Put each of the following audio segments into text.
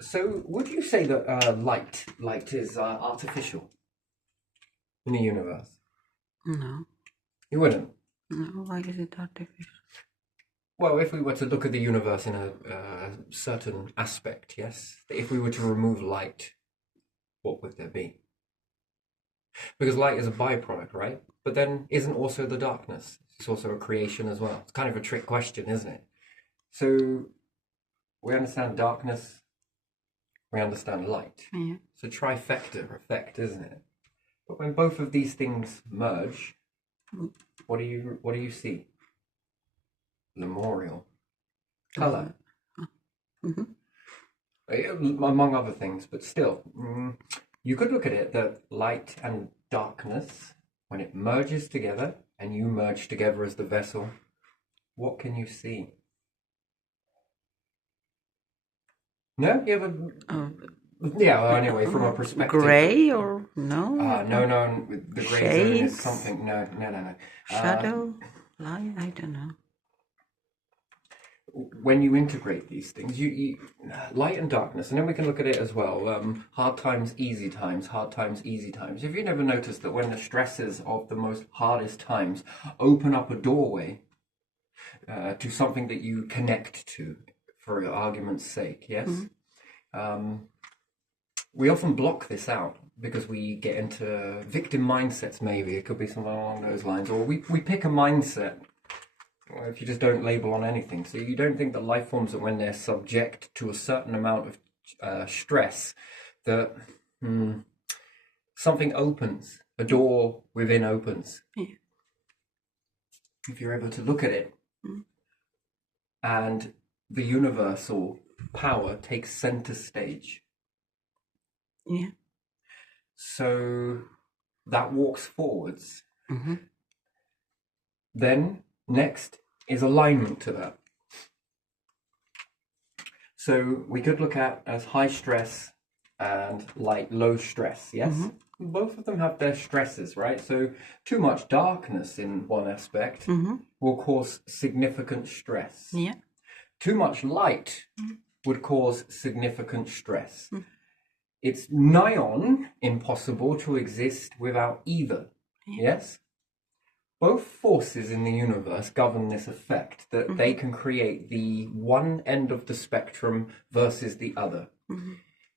So, would you say that light is artificial in the universe? No, You wouldn't. no, why is it artificial? Well, if we were to look at the universe in a certain aspect, yes. If we were to remove light, what would there be? Because light is a byproduct, right? But then isn't also the darkness? It's also a creation as well. It's kind of a trick question, isn't it? So we understand darkness, we understand light. Yeah. It's a trifecta effect, isn't it? But when both of these things merge, what do you see? Memorial. Color. Among other things, but still, you could look at it that light and darkness, when it merges together and you merge together as the vessel, what can you see? No? You have yeah, well, anyway, from a perspective. Gray or no? No, the gray zone is something. No. Shadow, light, I don't know. When you integrate these things, you light and darkness, and then we can look at it as well. Hard times, easy times. Hard times, easy times. Have you never noticed that when the stresses of the most hardest times open up a doorway to something that you connect to, for argument's sake, yes? We often block this out because we get into victim mindsets, maybe. It could be something along those lines. Or we pick a mindset if you just don't label on anything. So you don't think that life forms, that when they're subject to a certain amount of stress, that something opens, a door within opens. Yeah. If you're able to look at it, and the universal power takes center stage. Yeah. So that walks forwards. Then next is alignment to that. So we could look at as high stress and low stress, yes? Both of them have their stresses, right? So too much darkness in one aspect will cause significant stress. Yeah. Too much light would cause significant stress. It's nigh on impossible to exist without either, yes? Both forces in the universe govern this effect, that they can create the one end of the spectrum versus the other.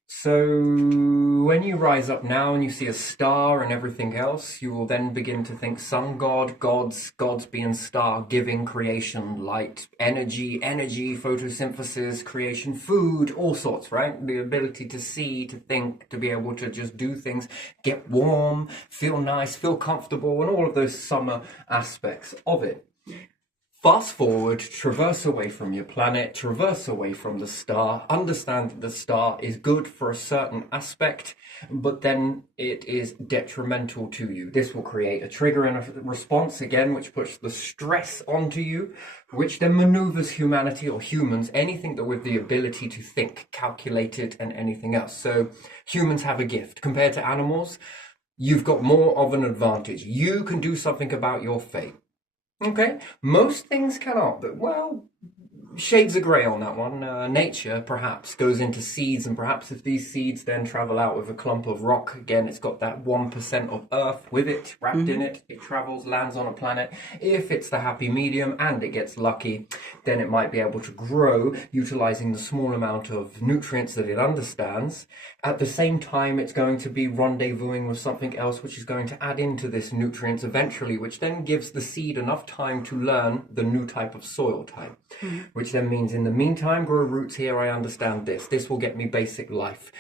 So when you rise up now and you see a star and everything else, you will then begin to think sun god, gods being star, giving, creation, light, energy, photosynthesis, creation, food, all sorts, right? The ability to see, to think, to be able to just do things, get warm, feel nice, feel comfortable, and all of those summer aspects of it. Fast forward, traverse away from your planet, traverse away from the star, understand that the star is good for a certain aspect, but then it is detrimental to you. This will create a trigger and a response again, which puts the stress onto you, which then maneuvers humanity or humans, anything that with the ability to think, calculate it, and anything else. So humans have a gift. Compared to animals, you've got more of an advantage. You can do something about your fate. Okay, most things cannot, but well, shades of grey on that one. Nature perhaps goes into seeds, and perhaps if these seeds then travel out with a clump of rock, again, it's got that 1% of earth with it, wrapped in it. It travels, lands on a planet. If it's the happy medium and it gets lucky, then it might be able to grow utilizing the small amount of nutrients that it understands. At the same time, it's going to be rendezvousing with something else which is going to add into this nutrients eventually, which then gives the seed enough time to learn the new type of soil type. Which then means in the meantime, grow roots here, I understand this. This will get me basic life.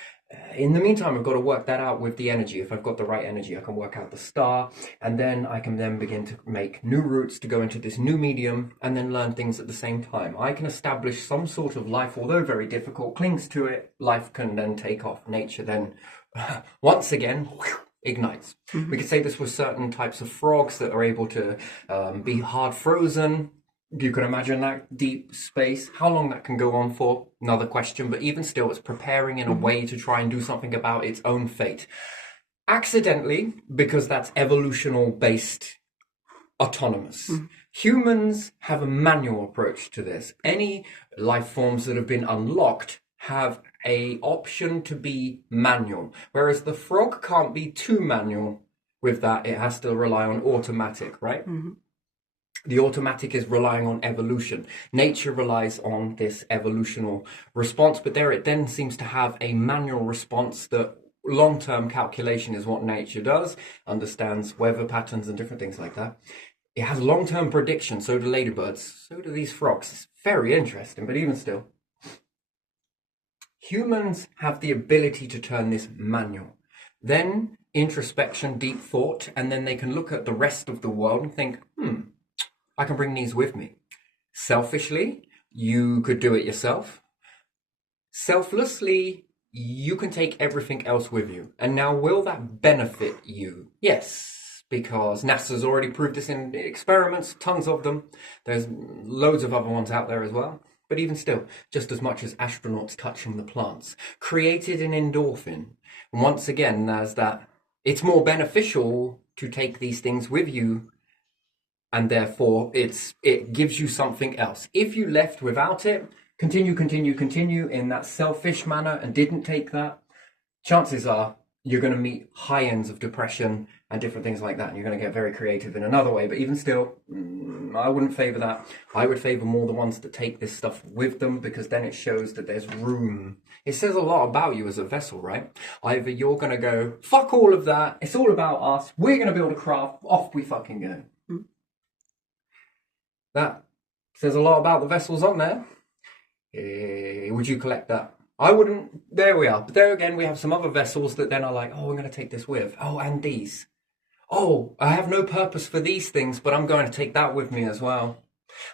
In the meantime, I've got to work that out with the energy. If I've got the right energy, I can work out the star, and then I can then begin to make new roots to go into this new medium and then learn things at the same time. I can establish some sort of life, although very difficult, clings to it. Life can then take off. Nature then, once again, ignites. We could say this with certain types of frogs that are able to be hard frozen. You can imagine that deep space. How long that can go on for, another question, but even still, it's preparing in a way to try and do something about its own fate. Accidentally, because that's evolutional based autonomous. Humans have a manual approach to this. Any life forms that have been unlocked have a option to be manual, whereas the frog can't be too manual with that. It has to rely on automatic, right? The automatic is relying on evolution. Nature relies on this evolutional response, but there it then seems to have a manual response that long-term calculation is what nature does, understands weather patterns and different things like that. It has long-term prediction, so do ladybirds, so do these frogs. It's very interesting, but even still, humans have the ability to turn this manual. Then introspection, deep thought, and then they can look at the rest of the world and think, I can bring these with me. Selfishly, you could do it yourself. Selflessly, you can take everything else with you. And now, will that benefit you? Yes, because NASA's already proved this in experiments, tons of them. There's loads of other ones out there as well. But even still, just as much as astronauts touching the plants, created an endorphin. And once again, there's that, it's more beneficial to take these things with you, and therefore it gives you something else. If you left without it, continue in that selfish manner and didn't take that, chances are you're going to meet high ends of depression and different things like that, and you're going to get very creative in another way. But even still, I wouldn't favor that. I would favor more the ones that take this stuff with them, because then it shows that there's room. It says a lot about you as a vessel, right? Either you're going to go, fuck all of that, it's all about us, we're going to build a craft, off we fucking go. That says a lot about the vessels on there. Would you collect that? I wouldn't. There we are. But there again, we have some other vessels that then are like, oh, I'm going to take this with. Oh, and these. Oh, I have no purpose for these things, but I'm going to take that with me as well.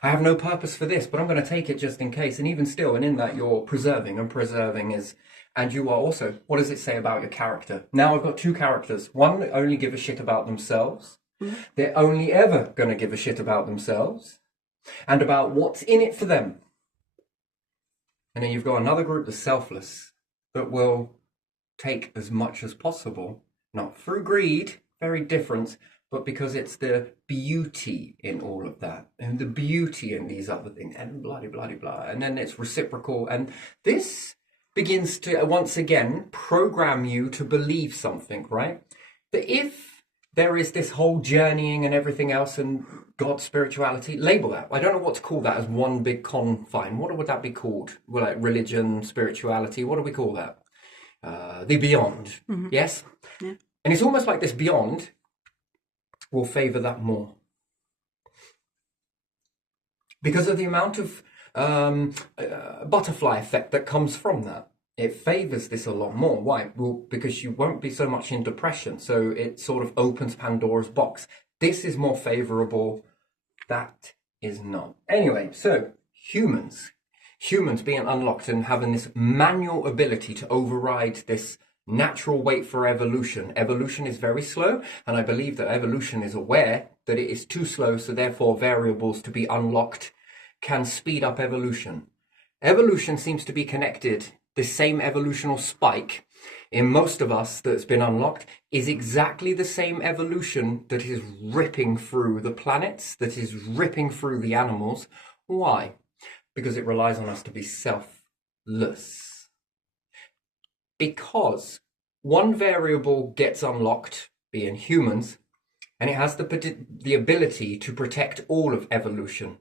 I have no purpose for this, but I'm going to take it just in case. And even still, and in that, you're preserving, and preserving is, and you are also, what does it say about your character? Now I've got two characters. One that only give a shit about themselves. They're only ever going to give a shit about themselves and about what's in it for them. And then you've got another group, the selfless, that will take as much as possible, not through greed, very different, but because it's the beauty in all of that, and the beauty in these other things, and blah, blah, blah, blah. And then it's reciprocal. And this begins to, once again, program you to believe something, right? That if there is this whole journeying and everything else and God, spirituality, label that. I don't know what to call that as one big confine. What would that be called? Well, like religion, spirituality, what do we call that? The beyond, yes? Yeah. And it's almost like this beyond will favor that more. Because of the amount of butterfly effect that comes from that. It favors this a lot more. Why? Well, because you won't be so much in depression. So it sort of opens Pandora's box. This is more favorable. That is not. Anyway, so humans being unlocked and having this manual ability to override this natural wait for evolution. Evolution is very slow, and I believe that evolution is aware that it is too slow, so therefore variables to be unlocked can speed up evolution. Evolution seems to be connected. The same evolutional spike in most of us that's been unlocked is exactly the same evolution that is ripping through the planets, that is ripping through the animals. Why? Because it relies on us to be selfless. Because one variable gets unlocked, being humans, and it has the ability to protect all of evolution.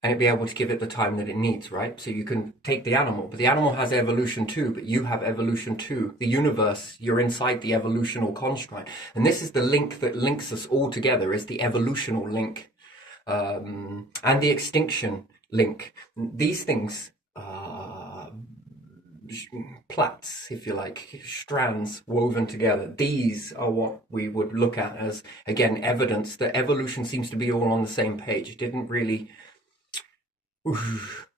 And it be able to give it the time that it needs, right? So you can take the animal, but the animal has evolution too, but you have evolution too. The universe, you're inside the evolutional construct. And this is the link that links us all together, is the evolutional link and the extinction link. These things are plaits, if you like, strands woven together. These are what we would look at as, again, evidence that evolution seems to be all on the same page. It didn't really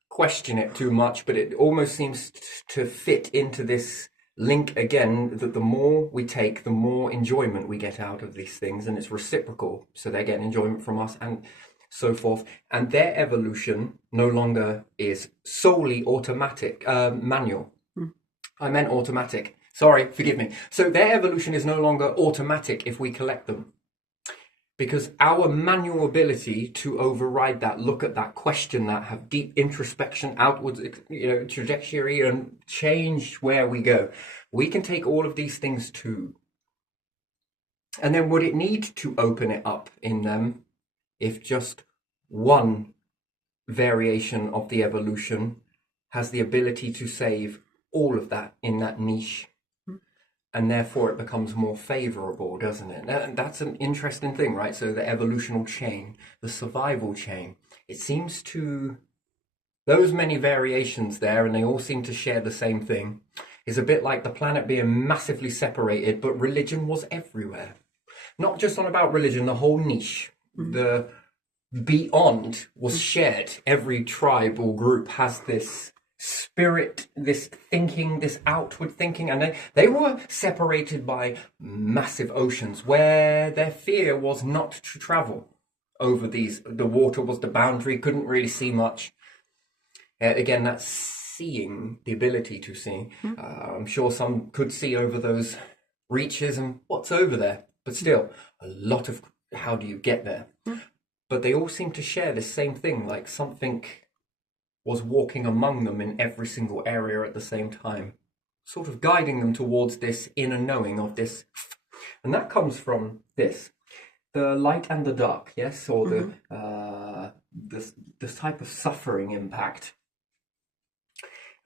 question it too much, but it almost seems to fit into this link again, that the more we take, the more enjoyment we get out of these things, and it's reciprocal, so they get enjoyment from us and so forth. And their evolution no longer is solely automatic, manual. I meant automatic, sorry, forgive me. So their evolution is no longer automatic if we collect them, because our manual ability to override that, look at that, question that, have deep introspection, outwards, trajectory, and change where we go, we can take all of these things too. And then would it need to open it up in them if just one variation of the evolution has the ability to save all of that in that niche? And therefore it becomes more favorable, doesn't it? And that's an interesting thing, right? So the evolutional chain, the survival chain, it seems to, those many variations there, and they all seem to share the same thing, is a bit like the planet being massively separated, but religion was everywhere. Not just on about religion, the whole niche, the beyond was shared. Every tribe or group has this spirit, this thinking, this outward thinking, and they were separated by massive oceans where their fear was not to travel over these. The water was the boundary, couldn't really see much. Again, that's seeing, the ability to see. I'm sure some could see over those reaches and what's over there, but still a lot of how do you get there? But they all seem to share the same thing, like something was walking among them in every single area at the same time, sort of guiding them towards this inner knowing of this. And that comes from this, the light and the dark, yes, or this type of suffering impact.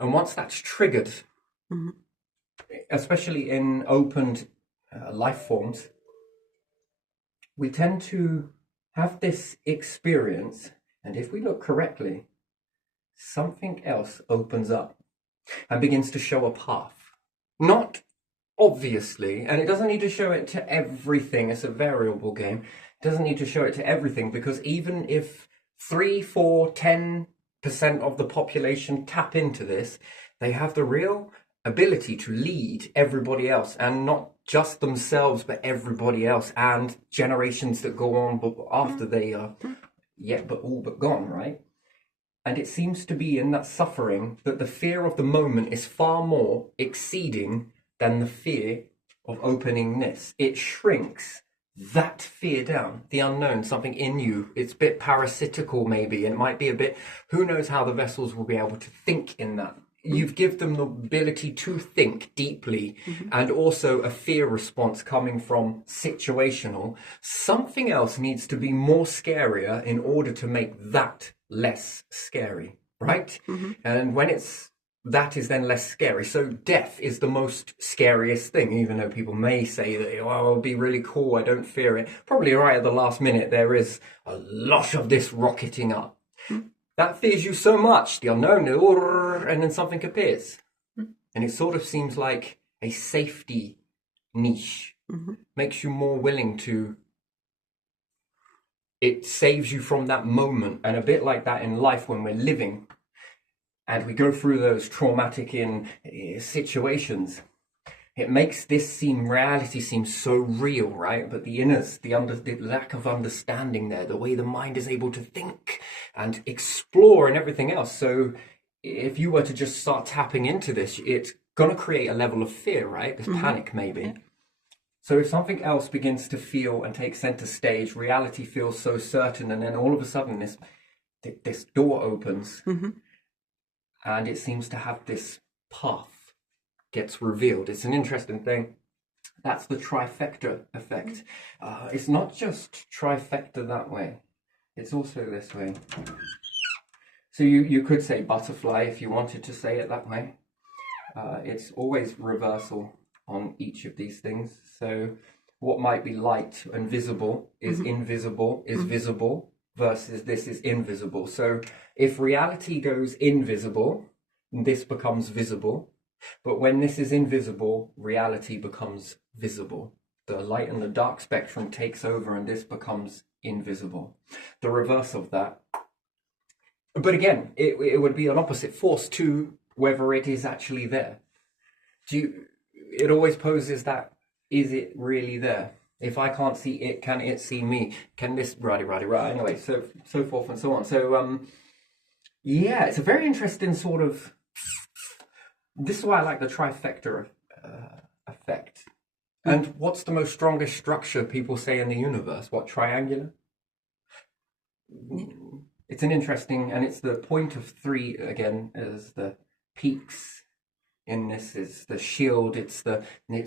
And once that's triggered, especially in opened life forms, we tend to have this experience, and if we look correctly, something else opens up and begins to show a path. Not obviously, and it doesn't need to show it to everything. It's a variable game. It doesn't need to show it to everything, because even if 3, 4, 10% of the population tap into this, they have the real ability to lead everybody else, and not just themselves, but everybody else, and generations that go on after they are all but gone, right? And it seems to be in that suffering that the fear of the moment is far more exceeding than the fear of opening this. It shrinks that fear down, the unknown, something in you. It's a bit parasitical maybe, and it might be a bit, who knows how the vessels will be able to think in that. You've given them the ability to think deeply, and also a fear response coming from situational. Something else needs to be more scarier in order to make that less scary, right? And when that is then less scary. So death is the most scariest thing, even though people may say that, oh, it'll be really cool, I don't fear it. Probably right at the last minute, there is a lot of this rocketing up. That fears you so much, the unknown, and then something appears. And it sort of seems like a safety niche. Makes you more willing to, it saves you from that moment. And a bit like that in life when we're living and we go through those traumatic situations, it makes this reality seem so real, right? But the inners, the lack of understanding there, the way the mind is able to think and explore and everything else. So if you were to just start tapping into this, it's going to create a level of fear, right? This panic maybe. Yeah. So if something else begins to feel and take center stage, reality feels so certain, and then all of a sudden this door opens and it seems to have this path gets revealed. It's an interesting thing. That's the trifecta effect. It's not just trifecta that way. It's also this way. So you could say butterfly if you wanted to say it that way. It's always reversal on each of these things. So what might be light and visible is invisible, is visible, versus this is invisible. So if reality goes invisible, this becomes visible. But when this is invisible, reality becomes visible. The light and the dark spectrum takes over and this becomes invisible. The reverse of that. But again, it would be an opposite force to whether it is actually there. It always poses that, is it really there? If I can't see it, can it see me? Can this, right, anyway, so forth and so on. So, yeah, it's a very interesting sort of, this is why I like the trifecta effect. And what's the most strongest structure people say in the universe? What, triangular? It's an interesting, and it's the point of three again, as the peaks in this is the shield. It's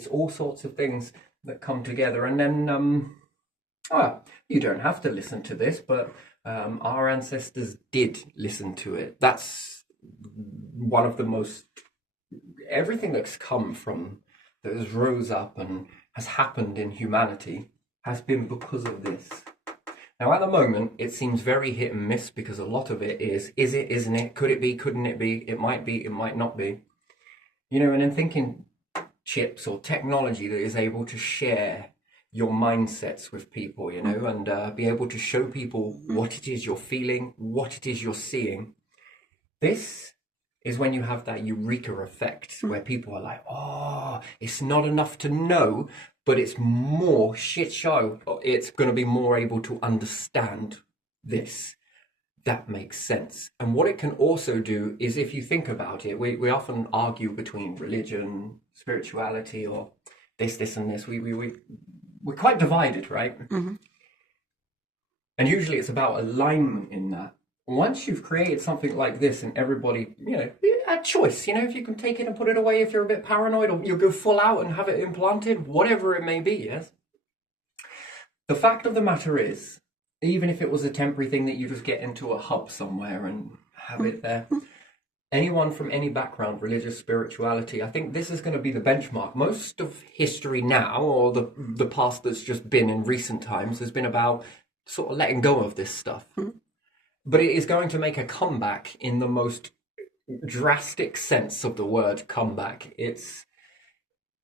all sorts of things that come together, and then you don't have to listen to this, but our ancestors did listen to it. That's one of the most, everything that's come from, that has rose up and has happened in humanity has been because of this. Now, at the moment, it seems very hit and miss because a lot of it is it, isn't it? Could it be, couldn't it be? It might not be. You know, and in thinking chips or technology that is able to share your mindsets with people, you know, and be able to show people what it is you're feeling, what it is you're seeing. This is when you have that eureka effect where people are like, oh, it's not enough to know, but it's more shit show. It's going to be more able to understand this. That makes sense. And what it can also do is, if you think about it, we often argue between religion, spirituality, or this and this. We're quite divided, right? Mm-hmm. And usually it's about alignment in that. Once you've created something like this and everybody, you know, a choice, you know, if you can take it and put it away if you're a bit paranoid, or you'll go full out and have it implanted, whatever it may be, yes? The fact of the matter is, even if it was a temporary thing that you just get into a hub somewhere and have it there, anyone from any background, religious, spirituality, I think this is going to be the benchmark. Most of history now, or the past that's just been in recent times, has been about sort of letting go of this stuff. But it is going to make a comeback in the most drastic sense of the word comeback. It's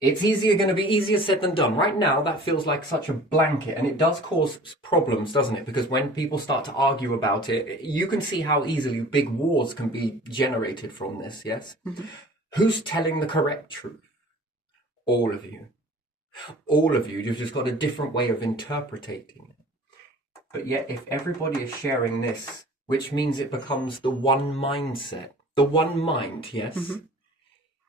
going to be easier said than done. Right now, that feels like such a blanket, and it does cause problems, doesn't it? Because when people start to argue about it, you can see how easily big wars can be generated from this, yes? Mm-hmm. Who's telling the correct truth? All of you. All of you. You've just got a different way of interpreting it. But yet, if everybody is sharing this, which means it becomes the one mindset, the one mind, yes? Mm-hmm.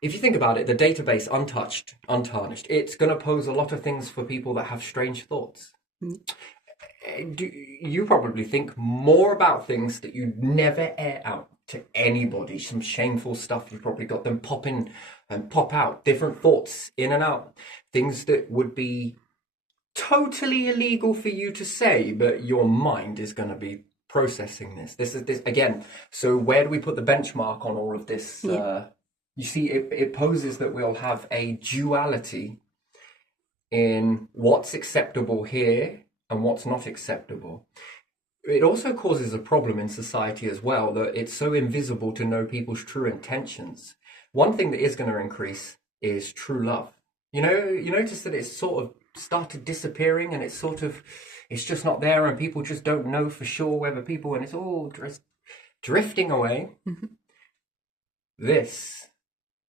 If you think about it, the database, untouched, untarnished, it's going to pose a lot of things for people that have strange thoughts. You probably think more about things that you never air out to anybody. Some shameful stuff, you've probably got them pop in and pop out, different thoughts in and out, things that would be totally illegal for you to say, but your mind is going to be processing this. This again. So where do we put the benchmark on all of this? Yeah. You see, it poses that we'll have a duality in what's acceptable here and what's not acceptable. It also causes a problem in society as well, that it's so invisible to know people's true intentions. One thing that is going to increase is true love. You know, you notice that it's sort of started disappearing, and it's just not there, and people just don't know for sure whether people, and it's all just drifting away. Mm-hmm.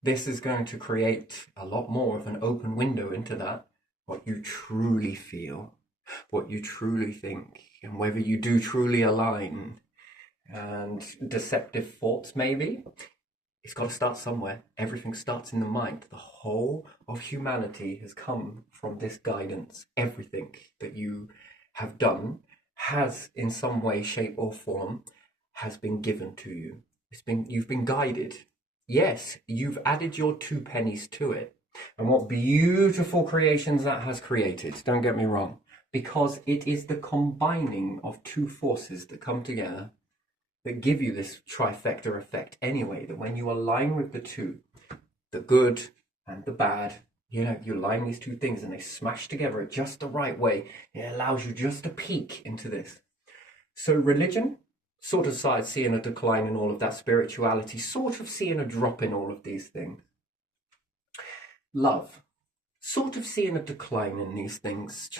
This is going to create a lot more of an open window into that, what you truly feel, what you truly think, and whether you do truly align. And deceptive thoughts, maybe. It's got to start somewhere. Everything starts in the mind. The whole of humanity has come from this guidance. Everything that you have done has, in some way, shape, or form, has been given to you. You've been guided. Yes, you've added your 2 pennies to it. And what beautiful creations that has created, don't get me wrong, because it is the combining of 2 forces that come together that give you this trifecta effect anyway, that when you align with the 2, the good and the bad, you know, you align these 2 things and they smash together at just the right way. It allows you just to peek into this. So religion, sort of started seeing a decline in all of that. Spirituality, sort of seeing a drop in all of these things. Love, sort of seeing a decline in these things.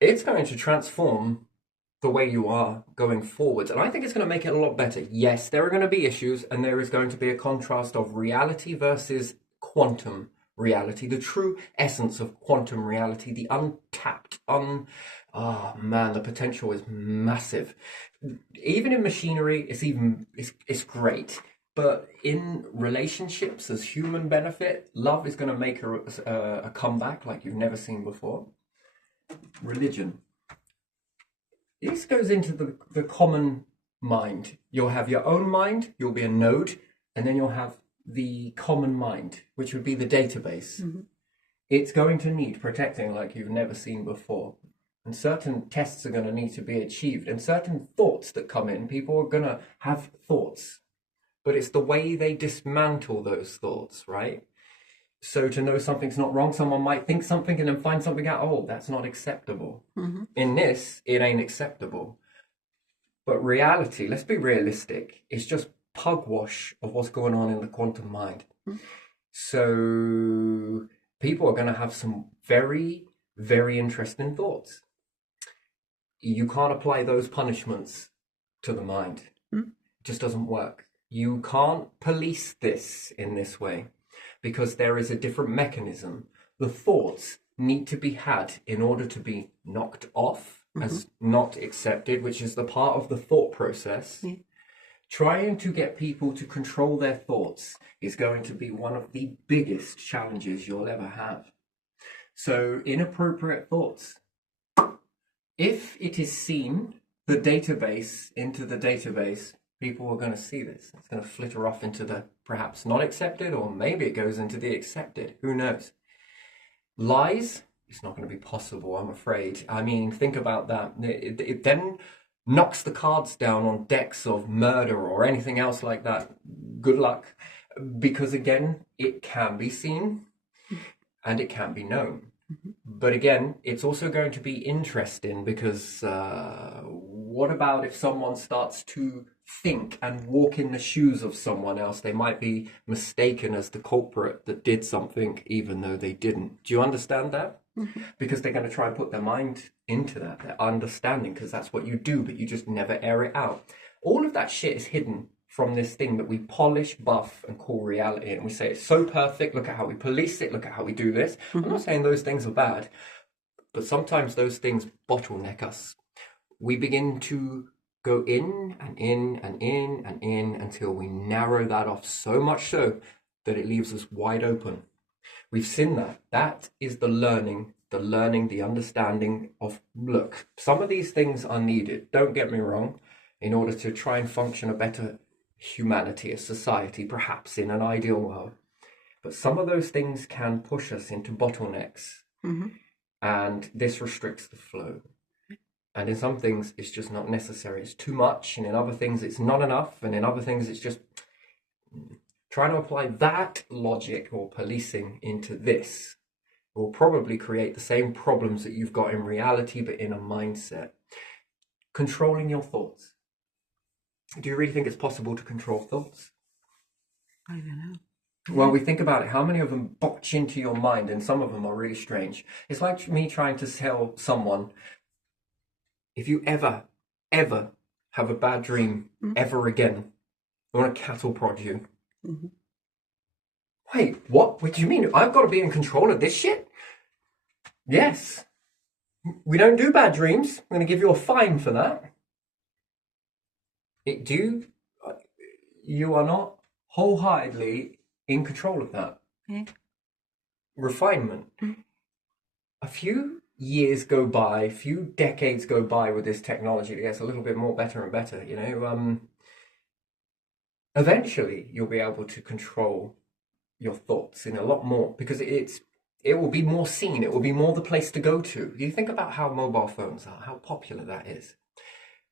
It's going to transform the way you are going forwards. And I think it's going to make it a lot better. Yes, there are going to be issues, and there is going to be a contrast of reality versus quantum reality, the true essence of quantum reality, the untapped, the potential is massive. Even in machinery, it's great. But in relationships, as human benefit, love is going to make a comeback like you've never seen before. Religion. This goes into the common mind. You'll have your own mind, you'll be a node, and then you'll have the common mind, which would be the database. Mm-hmm. It's going to need protecting like you've never seen before. And certain tests are going to need to be achieved. And certain thoughts that come in, people are going to have thoughts. But it's the way they dismantle those thoughts, right? So to know something's not wrong, someone might think something and then find something out, oh, that's not acceptable. Mm-hmm. In this, it ain't acceptable. But reality, let's be realistic, it's just pugwash of what's going on in the quantum mind. Mm-hmm. So people are going to have some very, very interesting thoughts. You can't apply those punishments to the mind. Mm-hmm. It just doesn't work. You can't police this in this way because there is a different mechanism. The thoughts need to be had in order to be knocked off as not accepted, which is the part of the thought process. Yeah. Trying to get people to control their thoughts is going to be one of the biggest challenges you'll ever have. So inappropriate thoughts. If it is seen, the database into the database, people are going to see this. It's going to flitter off into the perhaps not accepted, or maybe it goes into the accepted. Who knows? Lies, it's not going to be possible, I'm afraid. I mean, think about that. It then knocks the cards down on decks of murder or anything else like that. Good luck. Because again, it can be seen and it can be known. But again, it's also going to be interesting because what about if someone starts to think and walk in the shoes of someone else? They might be mistaken as the culprit that did something even though they didn't. Do you understand that? Mm-hmm. Because they're going to try and put their mind into that, their understanding, because that's what you do, but you just never air it out. All of that shit is hidden from this thing that we polish, buff, and call reality. And we say it's so perfect, look at how we police it, look at how we do this. Mm-hmm. I'm not saying those things are bad, but sometimes those things bottleneck us. We begin to go in and in and in and in until we narrow that off so much so that it leaves us wide open. We've seen that. That is the learning, the understanding of, look, some of these things are needed, don't get me wrong, in order to try and function a better humanity, a society, perhaps in an ideal world. But some of those things can push us into bottlenecks. Mm-hmm. And this restricts the flow. And in some things, it's just not necessary. It's too much. And in other things, it's not enough. And in other things, it's just trying to apply that logic or policing into this will probably create the same problems that you've got in reality, but in a mindset. Controlling your thoughts. Do you really think it's possible to control thoughts? I don't know. Well, we think about it. How many of them botch into your mind? And some of them are really strange. It's like me trying to tell someone, if you ever have a bad dream ever again, I want to cattle prod you. Mm-hmm. Wait, what? What do you mean? I've got to be in control of this shit? Yes. We don't do bad dreams. I'm going to give you a fine for that. You are not wholeheartedly in control of that. Yeah. Refinement. A few years go by, a few decades go by with this technology that gets a little bit more better and better, you know. Eventually you'll be able to control your thoughts in a lot more, because it will be more seen, it will be more the place to go to. You think about how mobile phones are, how popular that is.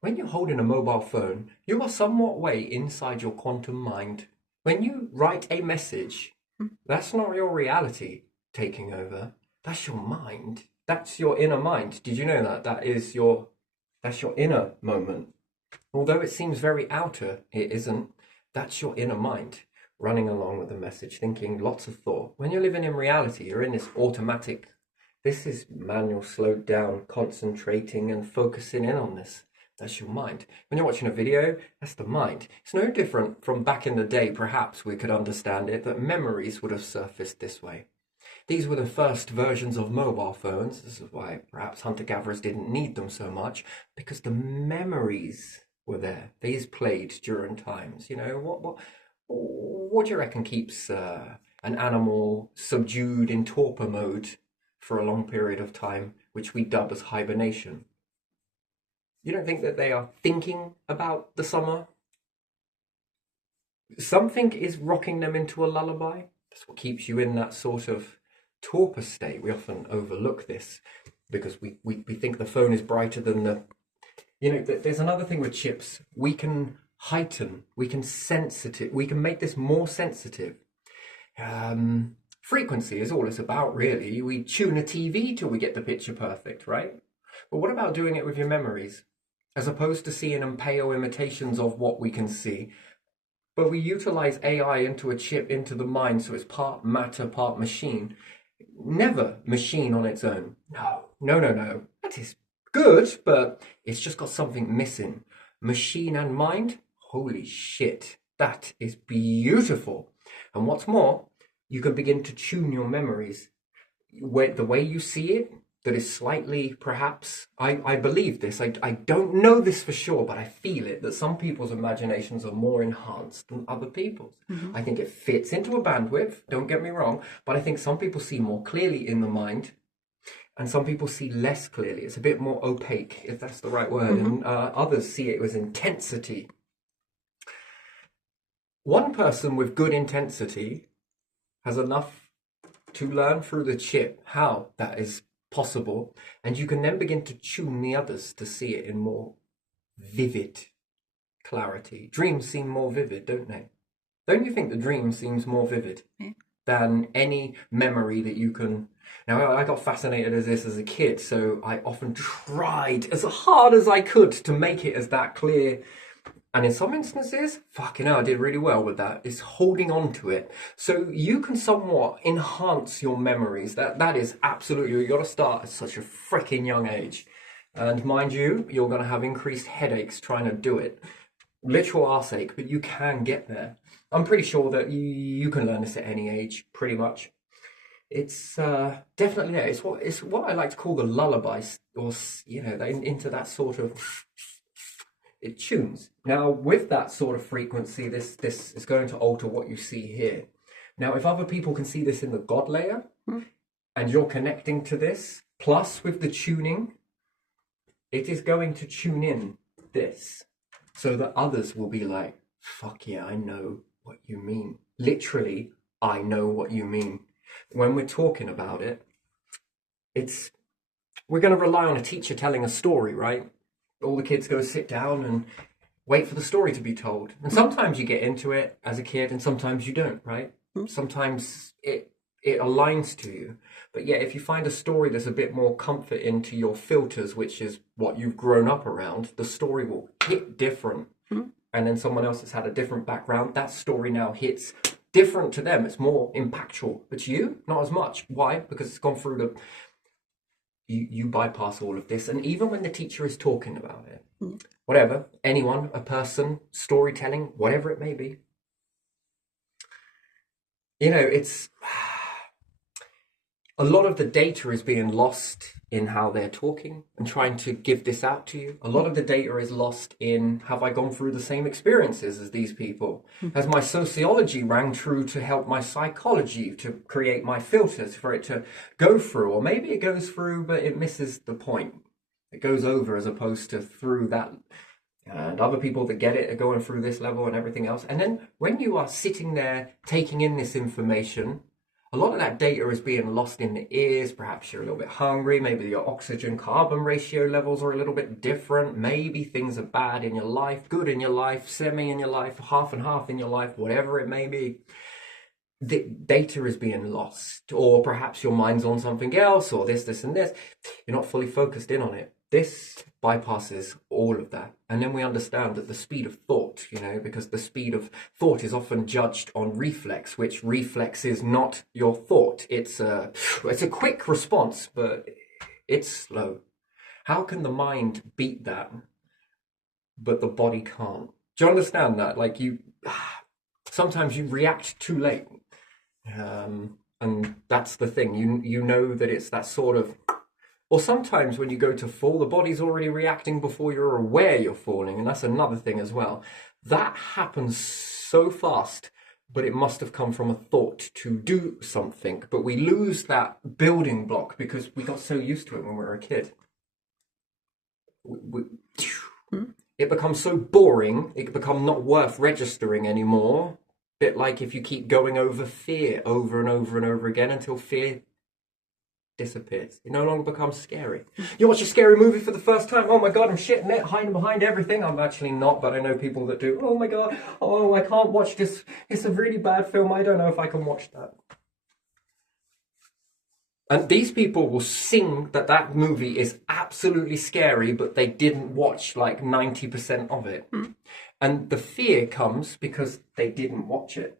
When you're holding a mobile phone, you are somewhat way inside your quantum mind. When you write a message, that's not your reality taking over. That's your mind. That's your inner mind. Did you know that? That's your inner moment. Although it seems very outer, it isn't. That's your inner mind running along with the message, thinking lots of thought. When you're living in reality, you're in this automatic, this is manual, slowed down, concentrating and focusing in on this. That's your mind. When you're watching a video, that's the mind. It's no different from back in the day, perhaps we could understand it, that memories would have surfaced this way. These were the first versions of mobile phones. This is why perhaps hunter-gatherers didn't need them so much, because the memories were there. These played during times. You know, What do you reckon keeps an animal subdued in torpor mode for a long period of time, which we dub as hibernation? You don't think that they are thinking about the summer? Something is rocking them into a lullaby. That's what keeps you in that sort of torpor state. We often overlook this because we think the phone is brighter than the... there's another thing with chips. We can heighten, we can sensitive, we can make this more sensitive. Frequency is all it's about, really. We tune a TV till we get the picture perfect, right? But what about doing it with your memories? As opposed to seeing them pale imitations of what we can see, but we utilize AI into a chip, into the mind, so it's part matter, part machine. Never machine on its own. No. That is good, but it's just got something missing. Machine and mind, holy shit, that is beautiful. And what's more, you can begin to tune your memories. The way you see it, that is slightly, perhaps, I believe this, I don't know this for sure, but I feel it, that some people's imaginations are more enhanced than other people's. Mm-hmm. I think it fits into a bandwidth, don't get me wrong, but I think some people see more clearly in the mind, and some people see less clearly. It's a bit more opaque, if that's the right word, mm-hmm. and others see it as intensity. One person with good intensity has enough to learn through the chip how that is possible, and you can then begin to tune the others to see it in more vivid clarity. Dreams seem more vivid, don't they? Don't you think the dream seems more vivid than any memory that you can... Now, I got fascinated as this as a kid, so I often tried as hard as I could to make it as that clear. And in some instances, fucking hell, I did really well with that. It's holding on to it. So you can somewhat enhance your memories. That is absolutely, you got to start at such a freaking young age. And mind you, you're going to have increased headaches trying to do it. Literal arseache, but you can get there. I'm pretty sure that you can learn this at any age, pretty much. It's definitely there. It's what I like to call the lullaby, or, into that sort of... It tunes. Now, with that sort of frequency, this is going to alter what you see here. Now, if other people can see this in the God layer, and you're connecting to this, plus with the tuning, it is going to tune in this, so that others will be like, fuck yeah, I know what you mean. Literally, I know what you mean. When we're talking about it, we're going to rely on a teacher telling a story, right? All the kids go sit down and wait for the story to be told. And sometimes you get into it as a kid and sometimes you don't, right? Sometimes it aligns to you. But yeah, if you find a story that's a bit more comfort into your filters, which is what you've grown up around, the story will hit different. And then someone else that's had a different background, that story now hits different to them. It's more impactful. But to you, not as much. Why? Because it's gone through the... You bypass all of this, and even when the teacher is talking about it, whatever, anyone, a person, storytelling, whatever it may be, it's a lot of the data is being lost in how they're talking and trying to give this out to you. A lot of the data is lost in, have I gone through the same experiences as these people? Has my sociology rang true to help my psychology, to create my filters for it to go through? Or maybe it goes through, but it misses the point. It goes over as opposed to through that. And other people that get it are going through this level and everything else. And then when you are sitting there taking in this information, a lot of that data is being lost in the ears. Perhaps you're a little bit hungry. Maybe your oxygen-carbon ratio levels are a little bit different. Maybe things are bad in your life, good in your life, semi in your life, half and half in your life, whatever it may be. The data is being lost. Or perhaps your mind's on something else, or this, and this. You're not fully focused in on it. This bypasses all of that. And then we understand that the speed of thought, because the speed of thought is often judged on reflex, which reflex is not your thought. It's a quick response, but it's slow. How can the mind beat that, but the body can't? Do you understand that? Like sometimes you react too late. And that's the thing. You know that it's that sort of... Or sometimes when you go to fall, the body's already reacting before you're aware you're falling. And that's another thing as well. That happens so fast but it must have come from a thought to do something. But we lose that building block because we got so used to it when we were a kid. It becomes so boring, it becomes not worth registering anymore. Bit like if you keep going over fear over and over and over again until fear disappears. It no longer becomes scary. You watch a scary movie for the first time, oh my god, I'm shitting it, hiding behind everything. I'm actually not, but I know people that do. Oh my god, oh, I can't watch this. It's a really bad film. I don't know if I can watch that. And these people will sing that that movie is absolutely scary, but they didn't watch like 90% of it. And the fear comes because they didn't watch it.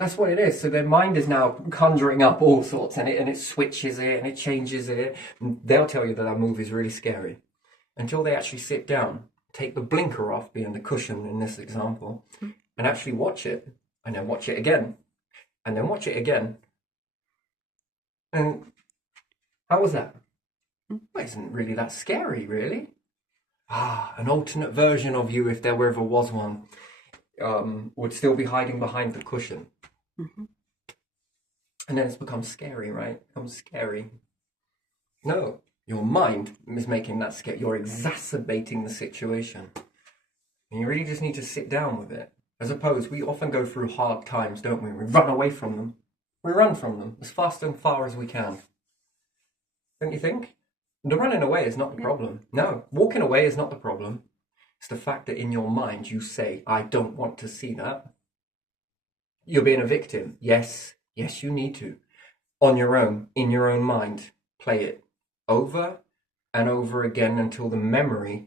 That's what it is. So their mind is now conjuring up all sorts, and it switches it and it changes it. And they'll tell you that that movie is really scary until they actually sit down, take the blinker off, being the cushion in this example, and actually watch it, and then watch it again, and then watch it again. And how was that? Well, it isn't really that scary, really. An alternate version of you, if there ever was one, would still be hiding behind the cushion. And then it's become scary, right? It becomes scary. No, your mind is making that scary. You're exacerbating the situation. And you really just need to sit down with it. As opposed, we often go through hard times, don't we? We run away from them. We run from them as fast and far as we can. Don't you think? The running away is not the problem. No, walking away is not the problem. It's the fact that in your mind you say, I don't want to see that. You're being a victim. Yes, you need to. On your own, in your own mind, play it over and over again until the memory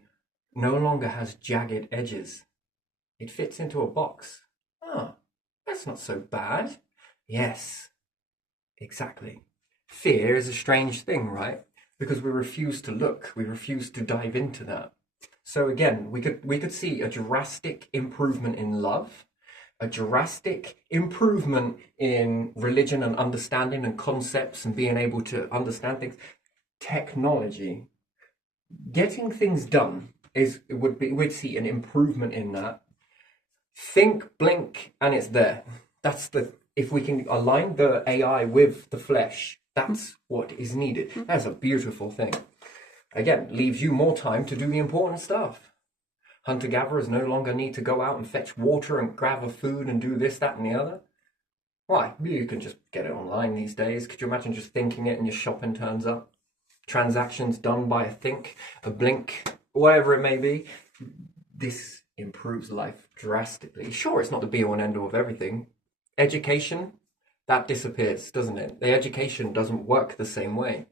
no longer has jagged edges. It fits into a box. Oh, that's not so bad. Yes, exactly. Fear is a strange thing, right? Because we refuse to look, we refuse to dive into that. So again, we could see a drastic improvement in love, a drastic improvement in religion and understanding and concepts and being able to understand things. Technology, getting things done we'd see an improvement in that. Think, blink, and it's there. If we can align the AI with the flesh, that's what is needed. That's a beautiful thing. Again, leaves you more time to do the important stuff. Hunter-gatherers no longer need to go out and fetch water and gather food and do this, that, and the other. Why? You can just get it online these days. Could you imagine just thinking it and your shopping turns up? Transactions done by a think, a blink, whatever it may be. This improves life drastically. Sure, it's not the be-all and end-all of everything. Education, that disappears, doesn't it? The education doesn't work the same way.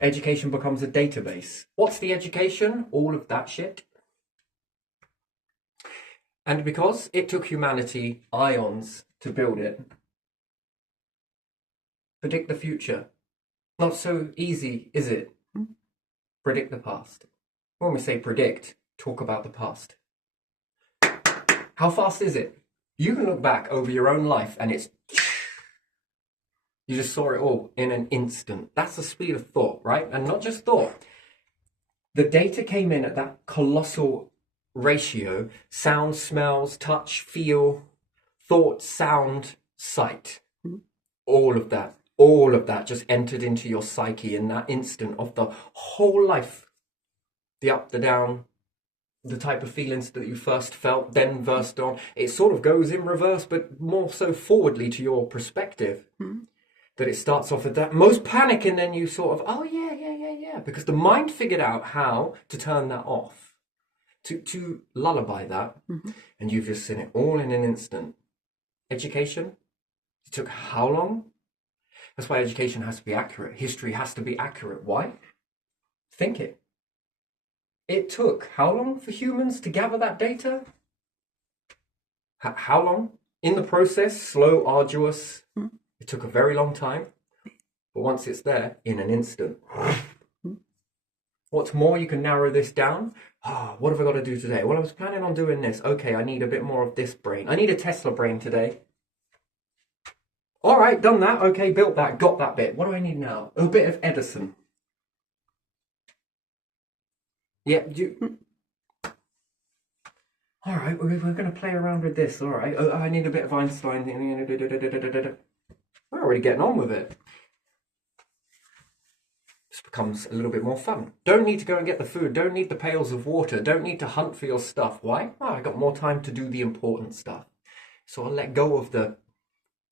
Education becomes a database. What's the education? All of that shit. And because it took humanity eons to build it, predict the future. Not so easy, is it? Predict the past. When we say predict, talk about the past. How fast is it? You can look back over your own life and it's... You just saw it all in an instant. That's the speed of thought, right? And not just thought. The data came in at that colossal ratio. Sound, smells, touch, feel, thought, sound, sight. All of that just entered into your psyche in that instant of the whole life. The up, the down, the type of feelings that you first felt, then versed on. It sort of goes in reverse, but more so forwardly to your perspective. That it starts off with that most panic, and then you sort of, oh yeah. Because the mind figured out how to turn that off. To lullaby that. And you've just seen it all in an instant. Education, it took how long? That's why education has to be accurate. History has to be accurate. Why? Think it. It took how long for humans to gather that data? How long? In the process, slow, arduous. It took a very long time. But once it's there, in an instant. What's more, you can narrow this down. What have I got to do today? Well, I was planning on doing this. Okay, I need a bit more of this brain. I need a Tesla brain today. All right, done that. Okay, built that, got that bit. What do I need now? A bit of Edison. Yeah, All right, we're going to play around with this. All right, I need a bit of Einstein. We're already getting on with it. This becomes a little bit more fun. Don't need to go and get the food. Don't need the pails of water. Don't need to hunt for your stuff. Why? Oh, I got more time to do the important stuff. So I'll let go of the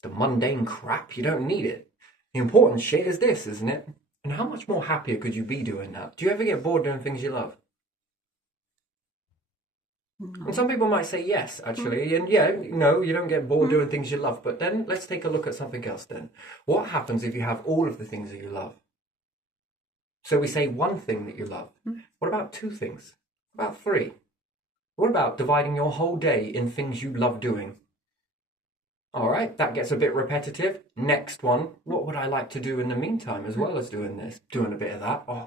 mundane crap. You don't need it. The important shit is this, isn't it? And how much more happier could you be doing that? Do you ever get bored doing things you love? No. And some people might say yes, actually. And yeah, no, you don't get bored doing things you love. But then let's take a look at something else then. What happens if you have all of the things that you love? So we say one thing that you love. What about two things? What about three? What about dividing your whole day in things you love doing? All right, that gets a bit repetitive. Next one, what would I like to do in the meantime as well as doing this? Doing a bit of that. Oh,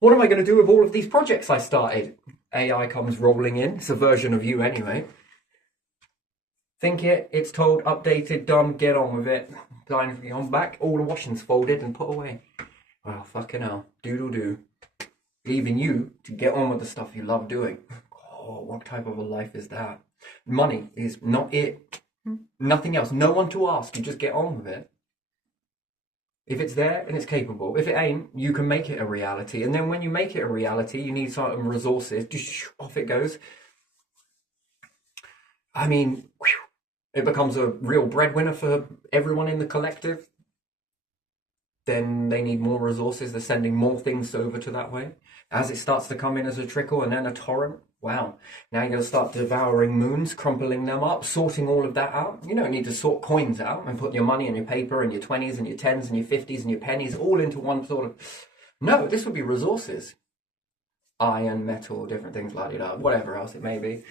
What am I going to do with all of these projects I started? AI comes rolling in. It's a version of you anyway. Think it, it's told, updated, done, get on with it. Time on back, all the washing's folded and put away. Well, fucking hell, doodle-doo. Leaving you to get on with the stuff you love doing. Oh, what type of a life is that? Money is not it. Nothing else. No one to ask. You just get on with it. If it's there and it's capable. If it ain't, you can make it a reality. And then when you make it a reality, you need certain resources. Just off it goes. I mean, it becomes a real breadwinner for everyone in the collective. Then they need more resources. They're sending more things over to that way. As it starts to come in as a trickle and then a torrent, wow. Now you're going to start devouring moons, crumpling them up, sorting all of that out. You don't need to sort coins out and put your money and your paper and your 20s and your 10s and your 50s and your pennies all into one sort of... No, this would be resources. Iron, metal, different things like that, whatever else it may be.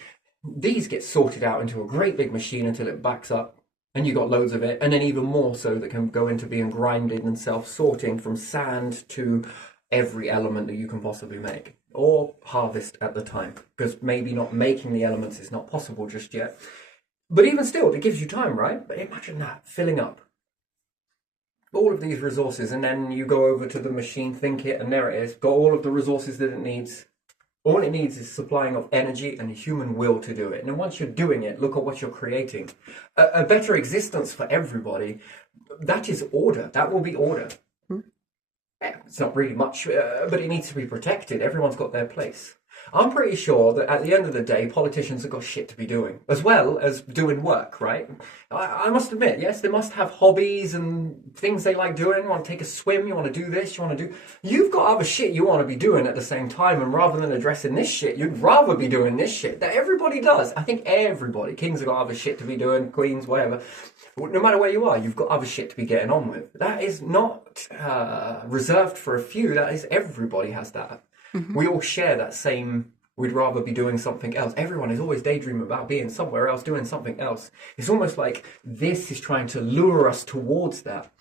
These get sorted out into a great big machine until it backs up. And you got loads of it, and then even more so that can go into being grinded and self-sorting from sand to every element that you can possibly make. Or harvest at the time, because maybe not making the elements is not possible just yet. But even still, it gives you time, right? But imagine that, filling up all of these resources, and then you go over to the machine, think it, and there it is. Got all of the resources that it needs. All it needs is supplying of energy and human will to do it. And then once you're doing it, look at what you're creating. A better existence for everybody. That is order. That will be order. It's not really much, but it needs to be protected. Everyone's got their place. I'm pretty sure that at the end of the day, politicians have got shit to be doing, as well as doing work, right? I must admit, yes, they must have hobbies and things they like doing. You want to take a swim, you want to do this, you want to do... You've got other shit you want to be doing at the same time, and rather than addressing this shit, you'd rather be doing this shit. That everybody does. I think everybody. Kings have got other shit to be doing, queens, whatever. No matter where you are, you've got other shit to be getting on with. That is not reserved for a few. That is, everybody has that. We all share that same, we'd rather be doing something else. Everyone is always daydreaming about being somewhere else, doing something else. It's almost like this is trying to lure us towards that.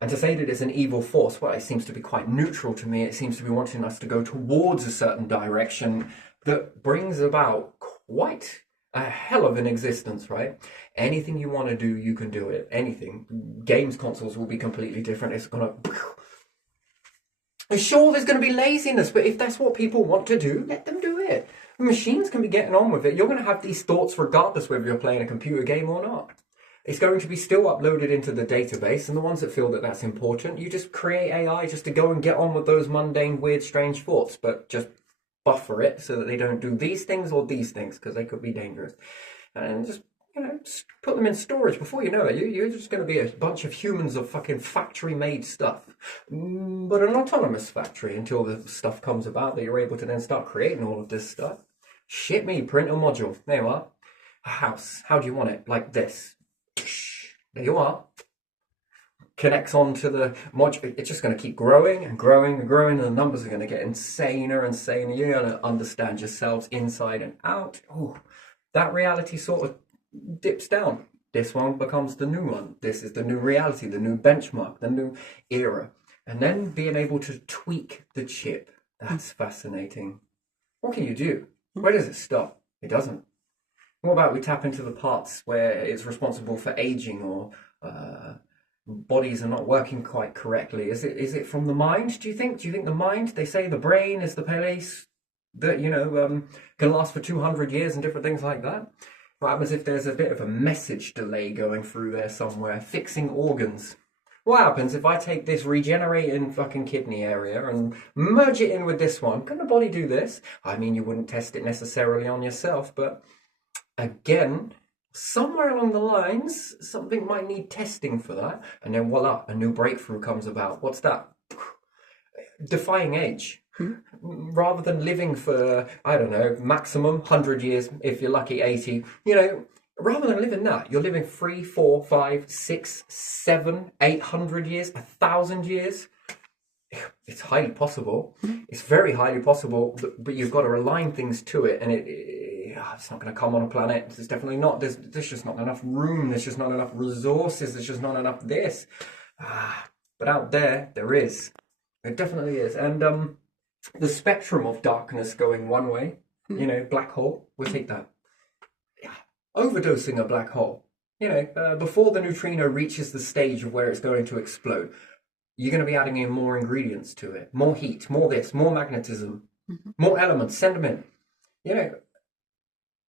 And to say that it's an evil force, well, it seems to be quite neutral to me. It seems to be wanting us to go towards a certain direction that brings about quite a hell of an existence, right? Anything you want to do, you can do it. Anything. Games consoles will be completely different. It's going to... Sure, there's going to be laziness, but if that's what people want to do, let them do it. Machines can be getting on with it. You're going to have these thoughts regardless whether you're playing a computer game or not. It's going to be still uploaded into the database, and the ones that feel that that's important, you just create AI just to go and get on with those mundane, weird, strange thoughts, but just buffer it so that they don't do these things or these things, because they could be dangerous. And just, just put them in storage. Before you know it, you're just going to be a bunch of humans of fucking factory-made stuff. But an autonomous factory until the stuff comes about that you're able to then start creating all of this stuff. Shit me, print a module. There you are. A house. How do you want it? Like this. There you are. Connects onto the module. It's just going to keep growing and growing and growing, and the numbers are going to get insaner and insaner. You're going to understand yourselves inside and out. Oh, that reality sort of dips down. This one becomes the new one. This is the new reality, the new benchmark, the new era. And then being able to tweak the chip. That's fascinating. What can you do? Where does it stop? It doesn't. What about we tap into the parts where it's responsible for aging or bodies are not working quite correctly? Is it from the mind, do you think? Do you think the mind, they say the brain is the police? that, can last for 200 years and different things like that. What happens if there's a bit of a message delay going through there somewhere, fixing organs? What happens if I take this regenerating fucking kidney area and merge it in with this one? Can the body do this? I mean, you wouldn't test it necessarily on yourself, but again, somewhere along the lines, something might need testing for that. And then voila, a new breakthrough comes about. What's that? Defying age. Rather than living for, I don't know, maximum 100 years, if you're lucky 80, rather than living that, you're living 3, 4, 5, 6, 7, 800 years, 1,000 years. It's highly possible. It's very highly possible, but you've got to align things to it, and it's not going to come on a planet. It's definitely not. There's just not enough room. There's just not enough resources. There's just not enough this. But out there is. It definitely is. And the spectrum of darkness going one way, black hole, we'll take that. Overdosing a black hole, before the neutrino reaches the stage of where it's going to explode, you're going to be adding in more ingredients to it, more heat, more this, more magnetism, more elements, send them in.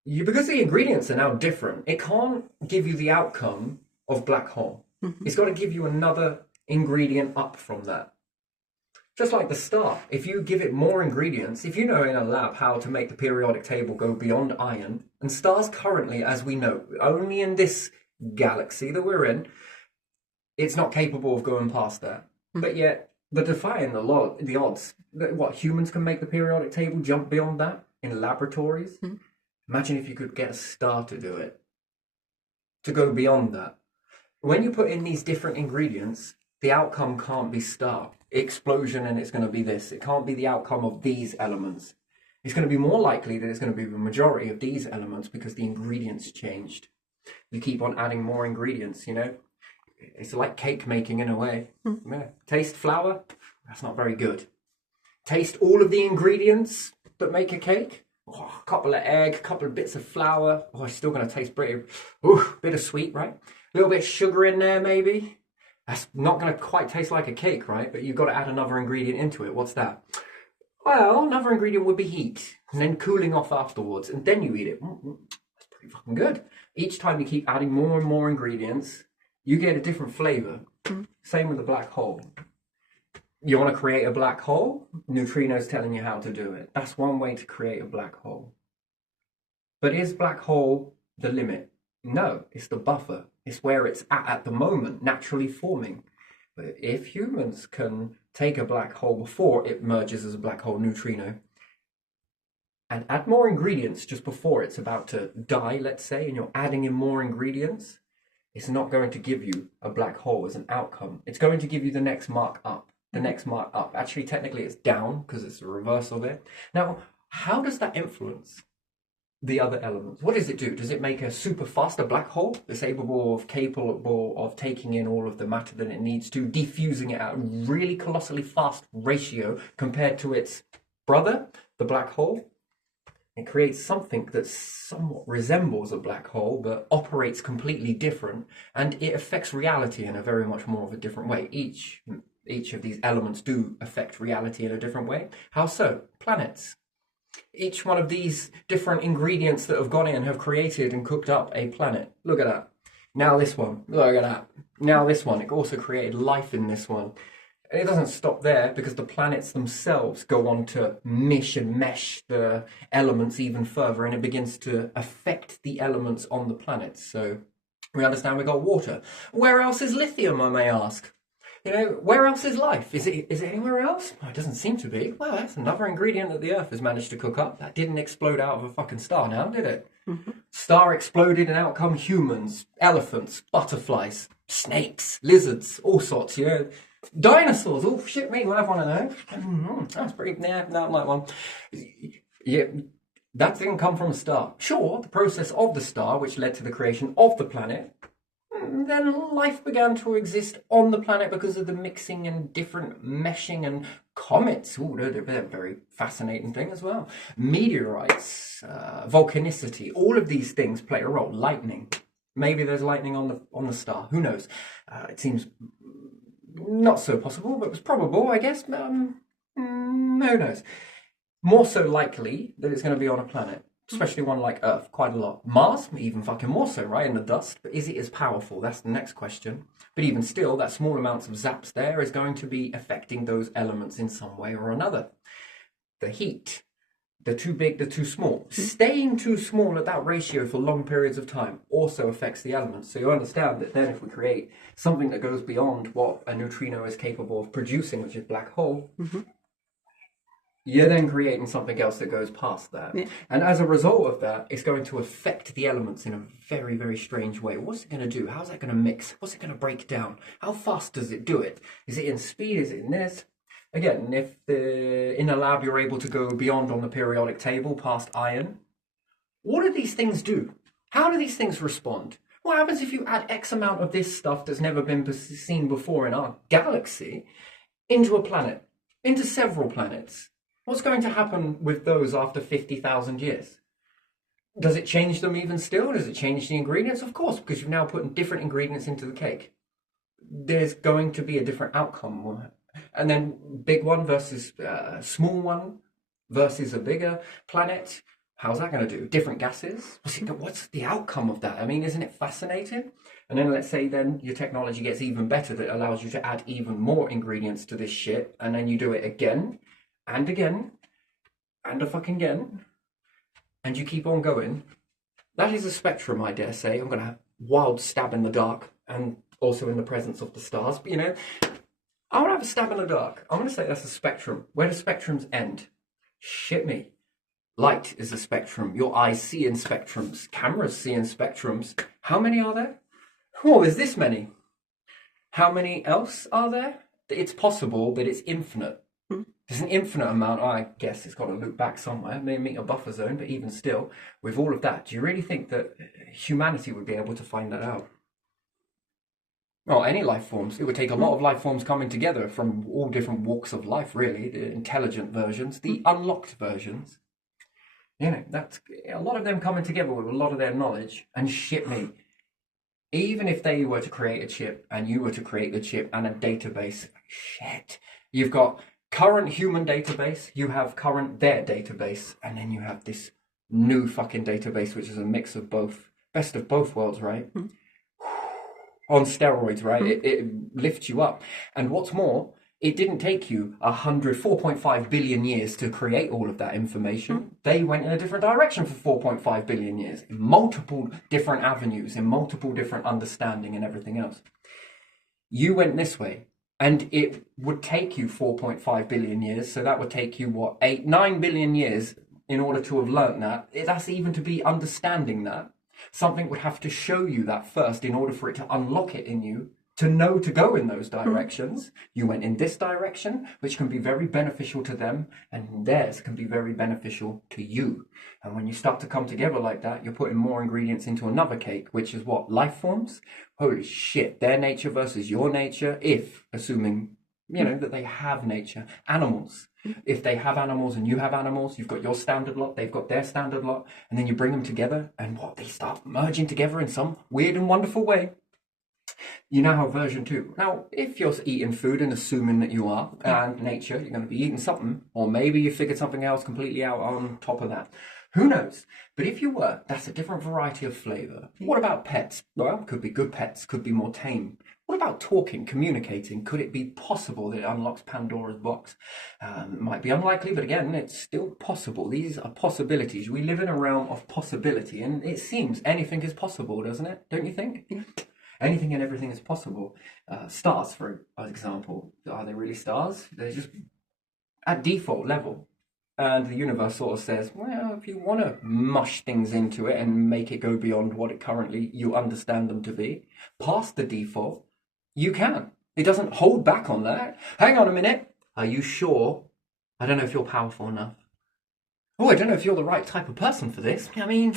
Because the ingredients are now different, it can't give you the outcome of black hole. It's got to give you another ingredient up from that. Just like the star, if you give it more ingredients, if you know in a lab how to make the periodic table go beyond iron, and stars currently, as we know, only in this galaxy that we're in, it's not capable of going past that. But yet, they're defying the odds. What, humans can make the periodic table jump beyond that in laboratories? Imagine if you could get a star to do it, to go beyond that. When you put in these different ingredients, the outcome can't be star explosion and it's going to be this. It can't be the outcome of these elements. It's going to be more likely that it's going to be the majority of these elements because the ingredients changed. You keep on adding more ingredients, It's like cake making in a way. Yeah. Taste flour, that's not very good. Taste all of the ingredients that make a cake. A couple of egg, a couple of bits of flour. It's still going to taste pretty, bit of sweet, right? A little bit of sugar in there maybe. That's not going to quite taste like a cake, right? But you've got to add another ingredient into it. What's that? Well, another ingredient would be heat, and then cooling off afterwards, and then you eat it. That's pretty fucking good. Each time you keep adding more and more ingredients, you get a different flavor. Same with the black hole. You want to create a black hole? Neutrinos telling you how to do it. That's one way to create a black hole. But is black hole the limit? No, it's the buffer. It's where it's at the moment, naturally forming. But if humans can take a black hole before it merges as a black hole neutrino and add more ingredients just before it's about to die, let's say, and you're adding in more ingredients, it's not going to give you a black hole as an outcome. It's going to give you the next mark up. The next mark up. Actually, technically it's down because it's the reverse of it. Now, how does that influence the other elements? What does it do? Does it make a super faster black hole that's capable of taking in all of the matter that it needs to, diffusing it at a really colossally fast ratio compared to its brother, the black hole? It creates something that somewhat resembles a black hole but operates completely different, and it affects reality in a very much more of a different way. Each of these elements do affect reality in a different way. How so? Planets. Each one of these different ingredients that have gone in have created and cooked up a planet. Look at that. Now this one. Look at that. Now this one. It also created life in this one. And it doesn't stop there because the planets themselves go on to mesh the elements even further, and it begins to affect the elements on the planets. So we understand we've got water. Where else is lithium, I may ask? Where else is life? Is it anywhere else? Oh, it doesn't seem to be. Well, that's another ingredient that the Earth has managed to cook up. That didn't explode out of a fucking star now, did it? Star exploded and out come humans, elephants, butterflies, snakes, lizards, all sorts, Dinosaurs. Oh, shit, me, we'll have one of those. That's pretty, not like one. Yeah, that didn't come from a star. Sure, the process of the star, which led to the creation of the planet, then life began to exist on the planet because of the mixing and different meshing, and comets. Ooh, they're a very fascinating thing as well. Meteorites, volcanicity, all of these things play a role. Lightning. Maybe there's lightning on the star. Who knows? It seems not so possible, but it was probable, I guess. Who knows? more so likely that it's going to be on a planet, especially one like Earth, quite a lot. Mars, even fucking more so, right, in the dust. But is it as powerful? That's the next question. But even still, that small amounts of zaps there is going to be affecting those elements in some way or another. The heat, the too big, the too small. Staying too small at that ratio for long periods of time also affects the elements. So you understand that then if we create something that goes beyond what a neutrino is capable of producing, which is black hole, you're then creating something else that goes past that. Yeah. And as a result of that, it's going to affect the elements in a very, very strange way. What's it going to do? How's that going to mix? What's it going to break down? How fast does it do it? Is it in speed? Is it in this? Again, if in a lab you're able to go beyond on the periodic table past iron, what do these things do? How do these things respond? What happens if you add X amount of this stuff that's never been seen before in our galaxy into a planet, into several planets? What's going to happen with those after 50,000 years? Does it change them even still? Does it change the ingredients? Of course, because you've now put different ingredients into the cake. There's going to be a different outcome. And then big one versus small one versus a bigger planet. How's that going to do? Different gases? What's the outcome of that? I mean, isn't it fascinating? And then let's say then your technology gets even better that allows you to add even more ingredients to this shit. And then you do it again and again and a fucking again. And you keep on going. That is a spectrum, I dare say. I'm going to have wild stab in the dark and also in the presence of the stars. But, you know, I want to have a stab in the dark. I'm going to say that's a spectrum. Where do spectrums end? Shit me. Light is a spectrum. Your eyes see in spectrums. Cameras see in spectrums. How many are there? Oh, there's this many. How many else are there? It's possible that it's infinite. There's an infinite amount. I guess it's got to loop back somewhere, maybe meet a buffer zone, but even still, with all of that, do you really think that humanity would be able to find that out? Well, any life forms. It would take a lot of life forms coming together from all different walks of life, really. The intelligent versions, the unlocked versions. You know, that's a lot of them coming together with a lot of their knowledge. And shit me, even if they were to create a chip and you were to create the chip and a database, shit, you've got current human database, you have current their database, and then you have this new fucking database, which is a mix of both, best of both worlds, right? On steroids, right? It lifts you up. And what's more, it didn't take you 4.5 billion years to create all of that information. They went in a different direction for 4.5 billion years, in multiple different avenues, in multiple different understanding and everything else. You went this way, and it would take you 4.5 billion years. So that would take you, what, 9 billion years in order to have learnt that. That's even to be understanding that. Something would have to show you that first in order for it to unlock it in you, to know to go in those directions. You went in this direction, which can be very beneficial to them, and theirs can be very beneficial to you. And when you start to come together like that, you're putting more ingredients into another cake, which is what? Life forms? Holy shit, their nature versus your nature, if, assuming, you know, that they have nature. Animals. If they have animals and you have animals, you've got your standard lot, they've got their standard lot, and then you bring them together, and what? They start merging together in some weird and wonderful way. You now have version 2. Now, if you're eating food and assuming that you are, and nature, you're going to be eating something, or maybe you figured something else completely out on top of that. Who knows? But if you were, that's a different variety of flavour. What about pets? Well, could be good pets, could be more tame. What about talking, communicating? Could it be possible that it unlocks Pandora's box? It might be unlikely, but again, it's still possible. These are possibilities. We live in a realm of possibility, and it seems anything is possible, doesn't it? Don't you think? Yeah. Anything and everything is possible. Stars, for example, are they really stars? They're just at default level. And the universe sort of says, well, if you want to mush things into it and make it go beyond what it currently you understand them to be, past the default, you can. It doesn't hold back on that. Hang on a minute. Are you sure? I don't know if you're powerful enough. Oh, I don't know if you're the right type of person for this. I mean,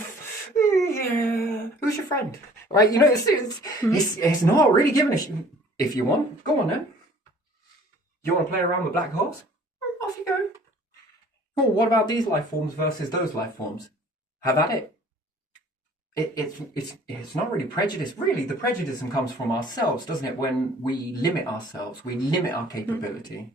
yeah, who's your friend? Right, you know, it's not really giving a shit. If you want, go on then. You want to play around with black holes? Off you go. Oh, what about these life forms versus those life forms? Have at it. It's not really prejudice. Really, the prejudice comes from ourselves, doesn't it? When we limit ourselves, we limit our capability.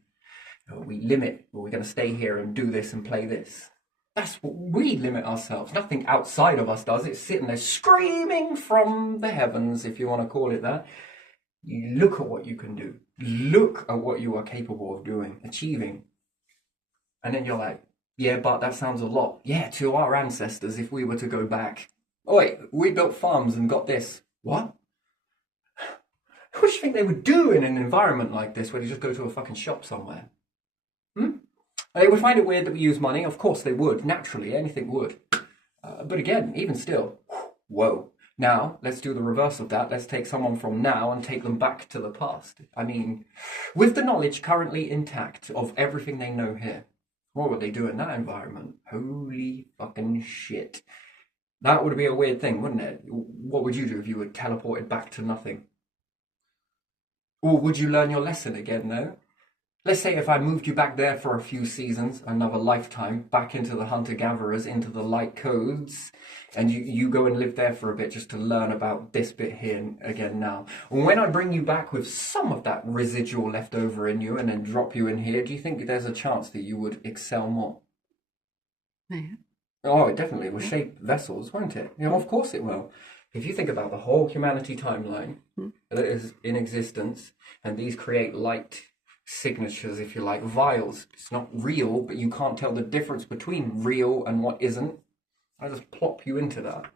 We limit, well, we're going to stay here and do this and play this. That's what we limit ourselves. Nothing outside of us does. It's sitting there screaming from the heavens, if you want to call it that. You look at what you can do. Look at what you are capable of doing, achieving. And then you're like, yeah, but that sounds a lot. Yeah, to our ancestors, if we were to go back. Oh, wait, we built farms and got this. What? What do you think they would do in an environment like this where they just go to a fucking shop somewhere? They would find it weird that we use money. Of course they would. Naturally, anything would. But again, even still, whoa. Now, let's do the reverse of that. Let's take someone from now and take them back to the past. I mean, with the knowledge currently intact of everything they know here, what would they do in that environment? Holy fucking shit. That would be a weird thing, wouldn't it? What would you do if you were teleported back to nothing? Or would you learn your lesson again, though? Let's say if I moved you back there for a few seasons, another lifetime, back into the hunter-gatherers, into the light codes, and you go and live there for a bit just to learn about this bit here again now. And when I bring you back with some of that residual left over in you and then drop you in here, do you think there's a chance that you would excel more? Yeah. Oh, it definitely will shape vessels, won't it? You know, of course it will. If you think about the whole humanity timeline that is in existence, and these create light signatures, if you like, vials. It's not real, but you can't tell the difference between real and what isn't. I just plop you into that.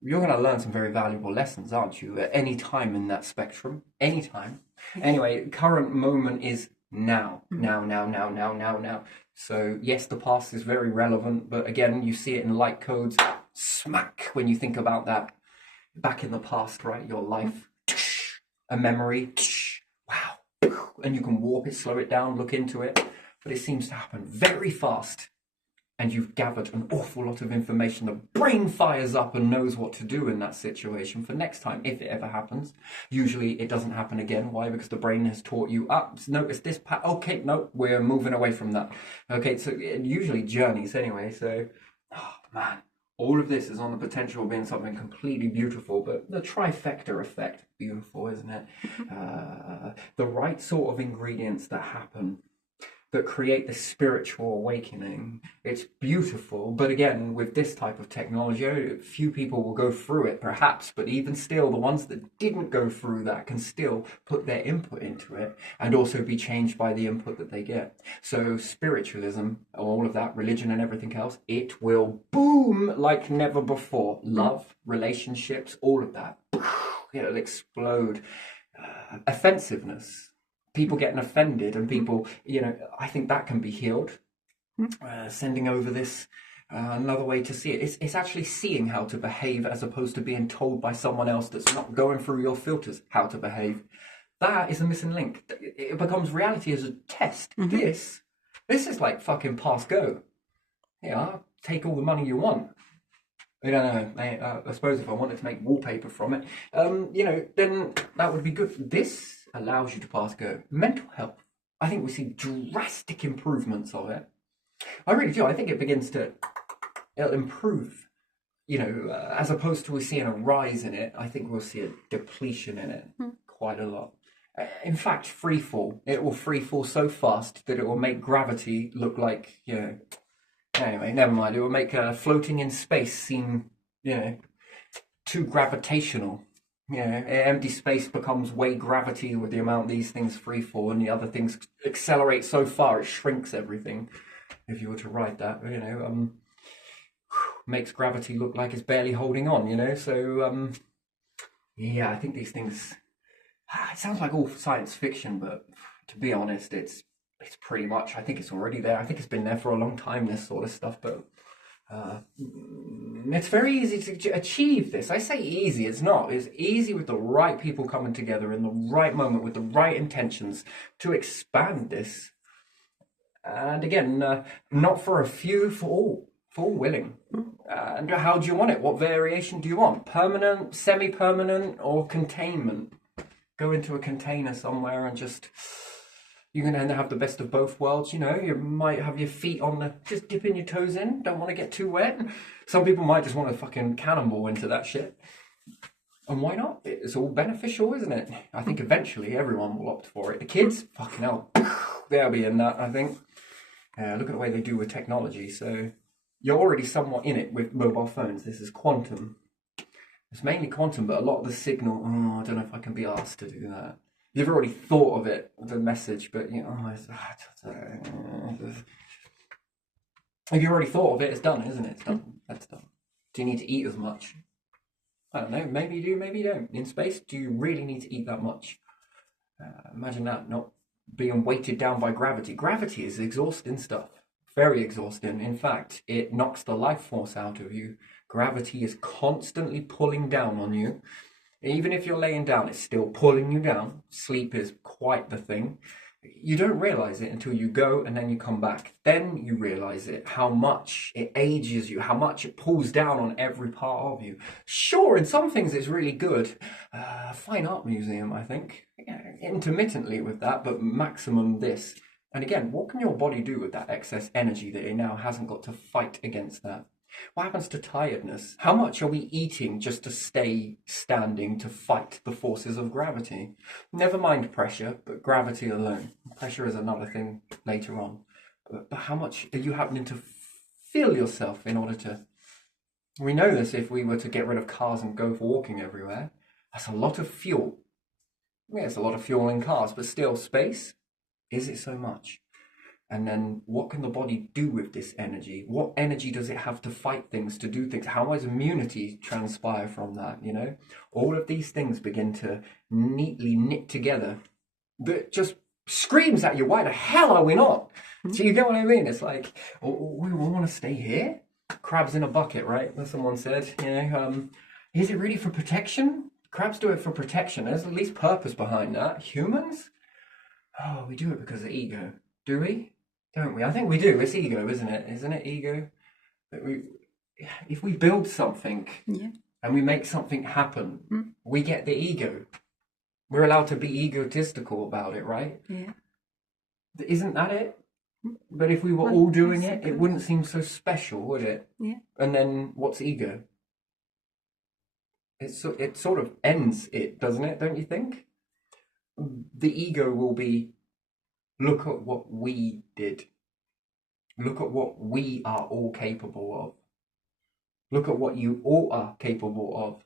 You're going to learn some very valuable lessons, aren't you? At any time in that spectrum. Any time. Anyway, current moment is now. Now. So, yes, the past is very relevant, but again, you see it in light codes. Smack when you think about that. Back in the past, right? Your life. A memory. Wow. And you can warp it, slow it down, look into it. But it seems to happen very fast. And you've gathered an awful lot of information. The brain fires up and knows what to do in that situation for next time, if it ever happens. Usually it doesn't happen again. Why? Because the brain has taught you, notice this okay, no, we're moving away from that. Okay, so it usually journeys anyway. So, oh man, all of this is on the potential of being something completely beautiful, but the trifecta effect, beautiful, isn't it? The right sort of ingredients that happen, that create the spiritual awakening. It's beautiful, but again, with this type of technology, few people will go through it, perhaps, but even still, the ones that didn't go through that can still put their input into it and also be changed by the input that they get. So spiritualism, all of that, religion and everything else, it will boom like never before. Love, relationships, all of that. It'll explode. Offensiveness. People getting offended and people, I think that can be healed. Sending over this, another way to see it. It's actually seeing how to behave as opposed to being told by someone else that's not going through your filters how to behave. That is a missing link. It becomes reality as a test. This is like fucking pass go. Yeah, take all the money you want. I don't know. I suppose if I wanted to make wallpaper from it, then that would be good. This allows you to pass go. Mental health. I think we see drastic improvements of it. I really do. I think it'll improve. As opposed to we seeing a rise in it, I think we'll see a depletion in it quite a lot. In fact, free fall. It will free fall so fast that it will make gravity look like, Anyway, never mind. It will make floating in space seem, too gravitational. Empty space becomes way gravity with the amount these things free fall, and the other things accelerate so far it shrinks everything. If you were to write that, makes gravity look like it's barely holding on. So I think these things. It sounds like all science fiction, but to be honest, it's pretty much. I think it's already there. I think it's been there for a long time. This sort of stuff, but. It's very easy to achieve this. I say easy, it's not. It's easy with the right people coming together in the right moment with the right intentions to expand this. And again, not for a few, for all willing. And how do you want it? What variation do you want? Permanent, semi-permanent, or containment? Go into a container somewhere and just... You can have the best of both worlds, You might have your feet on just dipping your toes in. Don't want to get too wet. Some people might just want to fucking cannonball into that shit. And why not? It's all beneficial, isn't it? I think eventually everyone will opt for it. The kids, fucking hell, they'll be in that, I think. Look at the way they do with technology. So you're already somewhat in it with mobile phones. This is quantum. It's mainly quantum, but a lot of the signal, I don't know if I can be asked to do that. You've already thought of it, the message, but if you've already thought of it, it's done, isn't it? It's done. That's done. Do you need to eat as much? I don't know. Maybe you do, maybe you don't. In space, do you really need to eat that much? Imagine that, not being weighted down by gravity. Gravity is exhausting stuff. Very exhausting. In fact, it knocks the life force out of you. Gravity is constantly pulling down on you. Even if you're laying down, it's still pulling you down. Sleep is quite the thing. You don't realize it until you go and then you come back. Then you realize it, how much it ages you, how much it pulls down on every part of you. Sure, in some things it's really good. Fine art museum, I think. Intermittently with that, but maximum this. And again, what can your body do with that excess energy that it now hasn't got to fight against that? What happens to tiredness? How much are we eating just to stay standing to fight the forces of gravity? Never mind pressure, but gravity alone. Pressure is another thing later on. But how much are you happening to feel yourself in order to... We know this if we were to get rid of cars and go for walking everywhere. That's a lot of fuel. Yeah, it's a lot of fuel in cars, but still, space, is it so much? And then what can the body do with this energy? What energy does it have to fight things, to do things? How does immunity transpire from that, you know? All of these things begin to neatly knit together. That just screams at you, why the hell are we not? So you get what I mean? It's like, we want to stay here? Crabs in a bucket, right? As someone said, you know, is it really for protection? Crabs do it for protection. There's at least purpose behind that. Humans? Oh, we do it because of ego. Do we? Don't we? I think we do. It's ego, isn't it? Isn't it ego? If we build something and we make something happen, we get the ego. We're allowed to be egotistical about it, right? Yeah. Isn't that it? But if we were all doing it, it wouldn't seem so special, would it? Yeah. And then what's ego? It sort of ends it, doesn't it? Don't you think? The ego will be, look at what we did. Look at what we are all capable of. Look at what you all are capable of.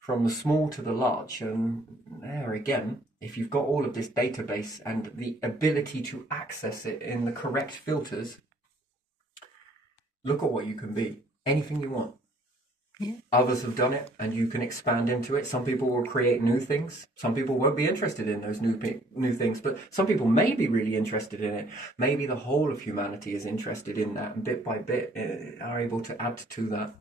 From the small to the large. And there again, if you've got all of this database and the ability to access it in the correct filters, look at what you can be. Anything you want. Yeah. Others have done it and you can expand into it. Some people will create new things. Some people won't be interested in those new things, but some people may be really interested in it. Maybe the whole of humanity is interested in that and bit by bit are able to add to that.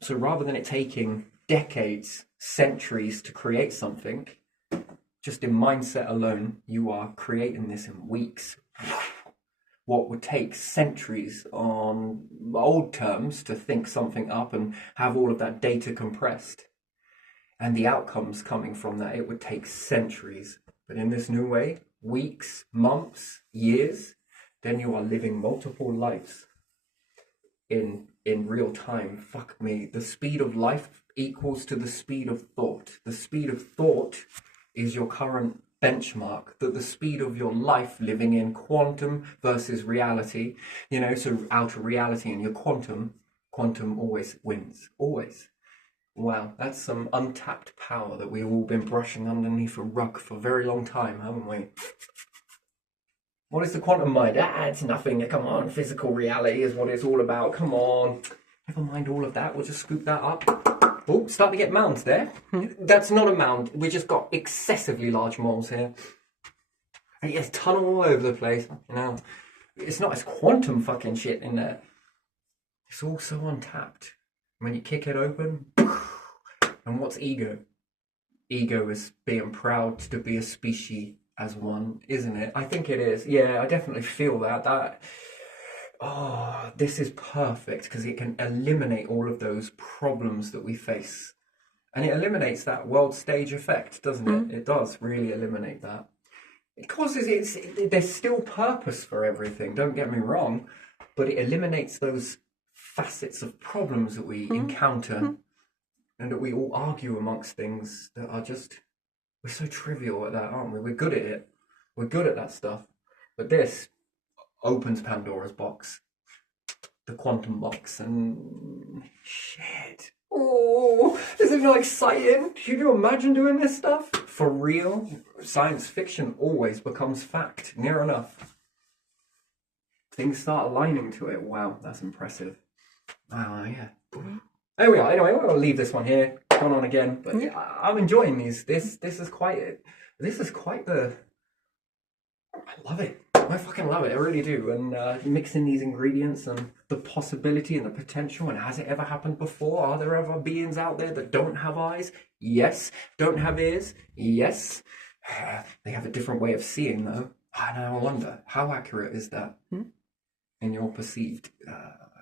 So rather than it taking decades, centuries to create something, just in mindset alone, you are creating this in weeks. What would take centuries on old terms to think something up and have all of that data compressed and the outcomes coming from that, it would take centuries. But in this new way, weeks, months, years, then you are living multiple lives in real time. Fuck me. The speed of life equals to the speed of thought. The speed of thought is your current benchmark, that the speed of your life living in quantum versus reality, you know, so outer reality and your quantum always wins, always. Wow, that's some untapped power that we've all been brushing underneath a rug for a very long time, haven't we? What is the quantum mind? It's nothing. Come on, physical reality is what it's all about. Come on. Never mind all of that. We'll just scoop that up. Oh, start to get mounds there. That's not a mound. We just got excessively large moles here. And it's tunnel all over the place. You know, it's not as quantum fucking shit in there. It's all so untapped. When you kick it open, and what's ego? Ego is being proud to be a species as one, isn't it? I think it is. Yeah, I definitely feel that. Oh, this is perfect because it can eliminate all of those problems that we face. And it eliminates that world stage effect, doesn't it? It does really eliminate that. It causes, there's still purpose for everything, don't get me wrong, but it eliminates those facets of problems that we encounter and that we all argue amongst things that are just, we're so trivial at that, aren't we? We're good at it. We're good at that stuff. But this opens Pandora's box, the quantum box, and shit. Oh, isn't it exciting? Could you imagine doing this stuff? For real? Science fiction always becomes fact, near enough. Things start aligning to it. Wow, that's impressive. Wow, yeah. There we are. Anyway, we'll leave this one here. Gone on again, but yeah, I'm enjoying these. This is quite the. I love it. I fucking love it. I really do. And mixing these ingredients and the possibility and the potential. And has it ever happened before? Are there ever beings out there that don't have eyes? Yes. Don't have ears? Yes. They have a different way of seeing, though. And I wonder, how accurate is that in your perceived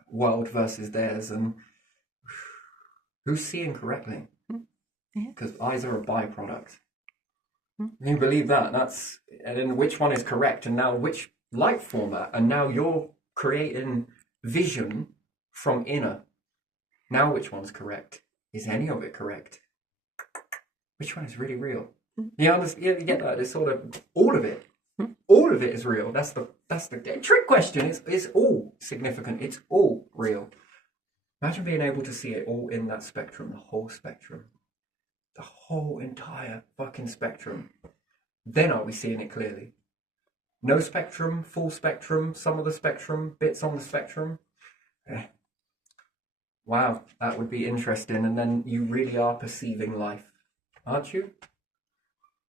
world versus theirs? And who's seeing correctly? Because eyes are a byproduct. You believe that? And then which one is correct, and now which light format, and now you're creating vision from inner. Now which one's correct? Is any of it correct? Which one is really real? You get that? It's sort of all of it. All of it is real. That's the trick question. It's all significant. It's all real. Imagine being able to see it all in that spectrum, the whole spectrum. The whole entire fucking spectrum. Then are we seeing it clearly? No spectrum, full spectrum, some of the spectrum, bits on the spectrum. Wow, that would be interesting. And then you really are perceiving life, aren't you?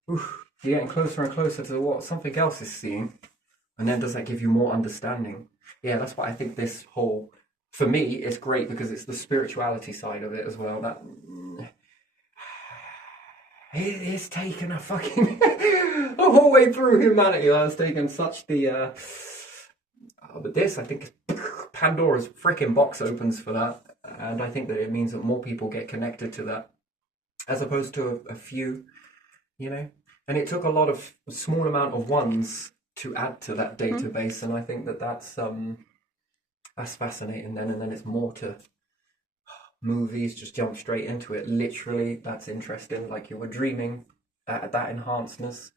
Oof, you're getting closer and closer to what something else is seeing. And then does that give you more understanding? Yeah, that's why I think this whole, for me, it's great because it's the spirituality side of it as well. That it is taking a fucking the whole way through humanity. That's taken such the but this, I think, Pandora's freaking box opens for that, and I think that it means that more people get connected to that, as opposed to a few, you know. And it took a lot of small amount of ones to add to that database, and I think that that's fascinating. Then and then it's more to. Movies, just jump straight into it. Literally, that's interesting. Like you were dreaming, that enhancedness.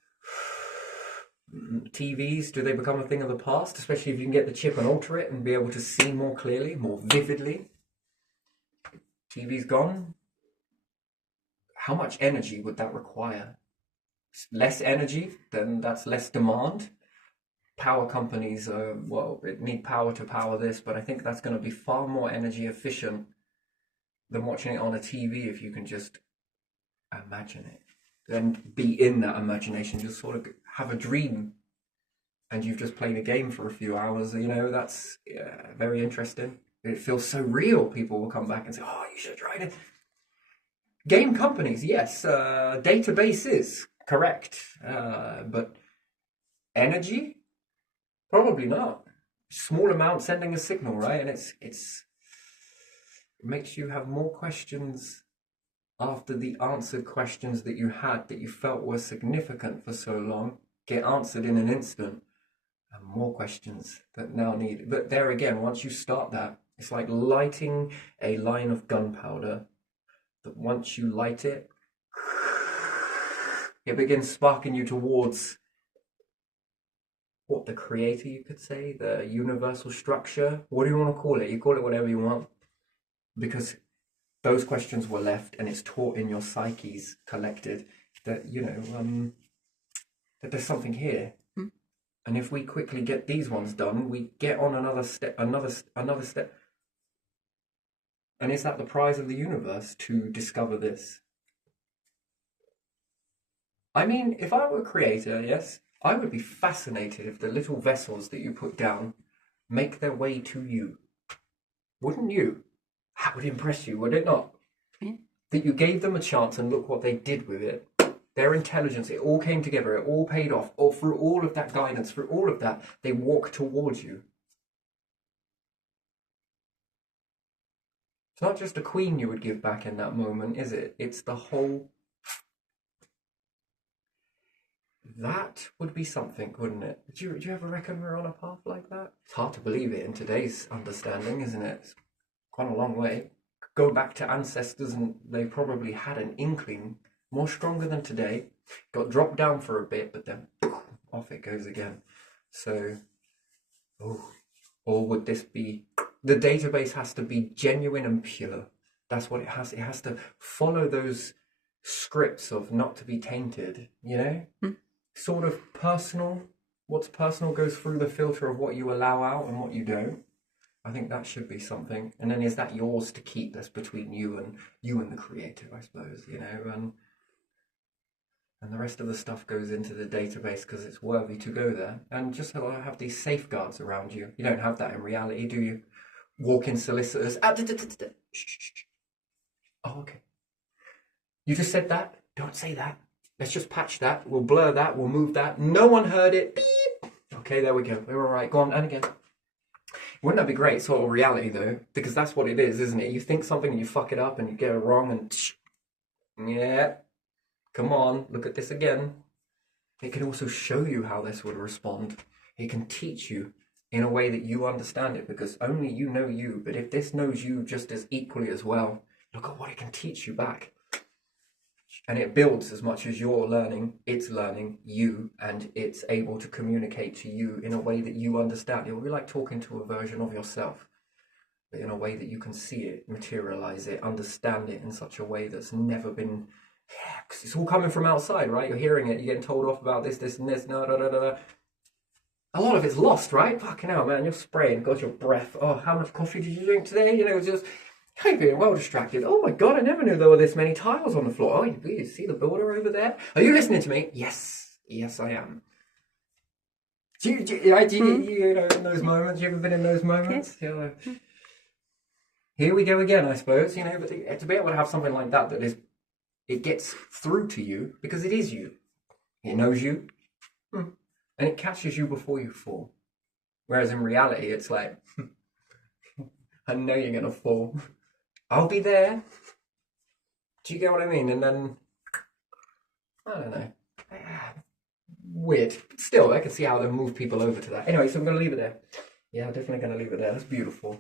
TVs, do they become a thing of the past? Especially if you can get the chip and alter it and be able to see more clearly, more vividly. TV's gone. How much energy would that require? Less energy, then that's less demand. Power companies, need power to power this, but I think that's going to be far more energy efficient than watching it on a TV if you can just imagine it and be in that imagination. Just sort of have a dream and you've just played a game for a few hours. You know, that's very interesting. It feels so real. People will come back and say, oh, you should try it. Game companies, yes. Databases, correct. But energy? Probably not. Small amount sending a signal, right? And it makes you have more questions after the answered questions that you had that you felt were significant for so long get answered in an instant, and more questions that now need. But there again, once you start that, it's like lighting a line of gunpowder that once you light it, it begins sparking you towards what the creator, you could say, the universal structure. What do you want to call it? You call it whatever you want. Because those questions were left, and it's taught in your psyches collected that, you know, that there's something here. And if we quickly get these ones done, we get on another step. And is that the prize of the universe, to discover this? I mean, if I were a creator, yes, I would be fascinated if the little vessels that you put down make their way to you. Wouldn't you? That would impress you, would it not? Yeah. That you gave them a chance and look what they did with it. Their intelligence, it all came together, it all paid off. Or through all of that guidance, through all of that, they walk towards you. It's not just a queen you would give back in that moment, is it? It's the whole... That would be something, wouldn't it? Do you ever reckon we're on a path like that? It's hard to believe it in today's understanding, isn't it? It's gone a long way. Go back to ancestors and they probably had an inkling, more stronger than today. Got dropped down for a bit, but then off it goes again. So, or would this be, the database has to be genuine and pure. That's what it has. It has to follow those scripts of not to be tainted, you know? Sort of personal. What's personal goes through the filter of what you allow out and what you don't. I think that should be something. And then is that yours to keep? That's between you and the creator, I suppose, you know? And the rest of the stuff goes into the database because it's worthy to go there. And just have these safeguards around you. You don't have that in reality, do you? Walk-in solicitors. Oh, okay. You just said that? Don't say that. Let's just patch that. We'll blur that. We'll move that. No one heard it. Beep. Okay, there we go. We're all right. Go on. And again. Wouldn't that be great? Sort of reality, though. Because that's what it is, isn't it? You think something and you fuck it up and you get it wrong and... Yeah. Come on. Look at this again. It can also show you how this would respond. It can teach you in a way that you understand it because only you know you. But if this knows you just as equally as well, look at what it can teach you back. And it builds as much as you're learning, it's learning you, and it's able to communicate to you in a way that you understand. It will be like talking to a version of yourself, but in a way that you can see it, materialize it, understand it in such a way that's never been... Yeah, because it's all coming from outside, right? You're hearing it, you're getting told off about this, and this, no, da, da, da, da. A lot of it's lost, right? Fucking hell, man, you're spraying, got your breath. Oh, how much coffee did you drink today? You know, it's just... You're being well distracted. Oh my God, I never knew there were this many tiles on the floor. Oh, you see the builder over there? Are you listening to me? Yes. Yes, I am. Do you know, in those moments, you ever been in those moments? Yeah. Here we go again, I suppose, you know, but to be able to have something like that is, it gets through to you because it is you. It knows you. And it catches you before you fall. Whereas in reality, it's like, I know you're going to fall. I'll be there. Do you get what I mean? And then, I don't know. Weird. Still, I can see how they move people over to that. Anyway, so I'm going to leave it there. Yeah, I'm definitely going to leave it there. That's beautiful.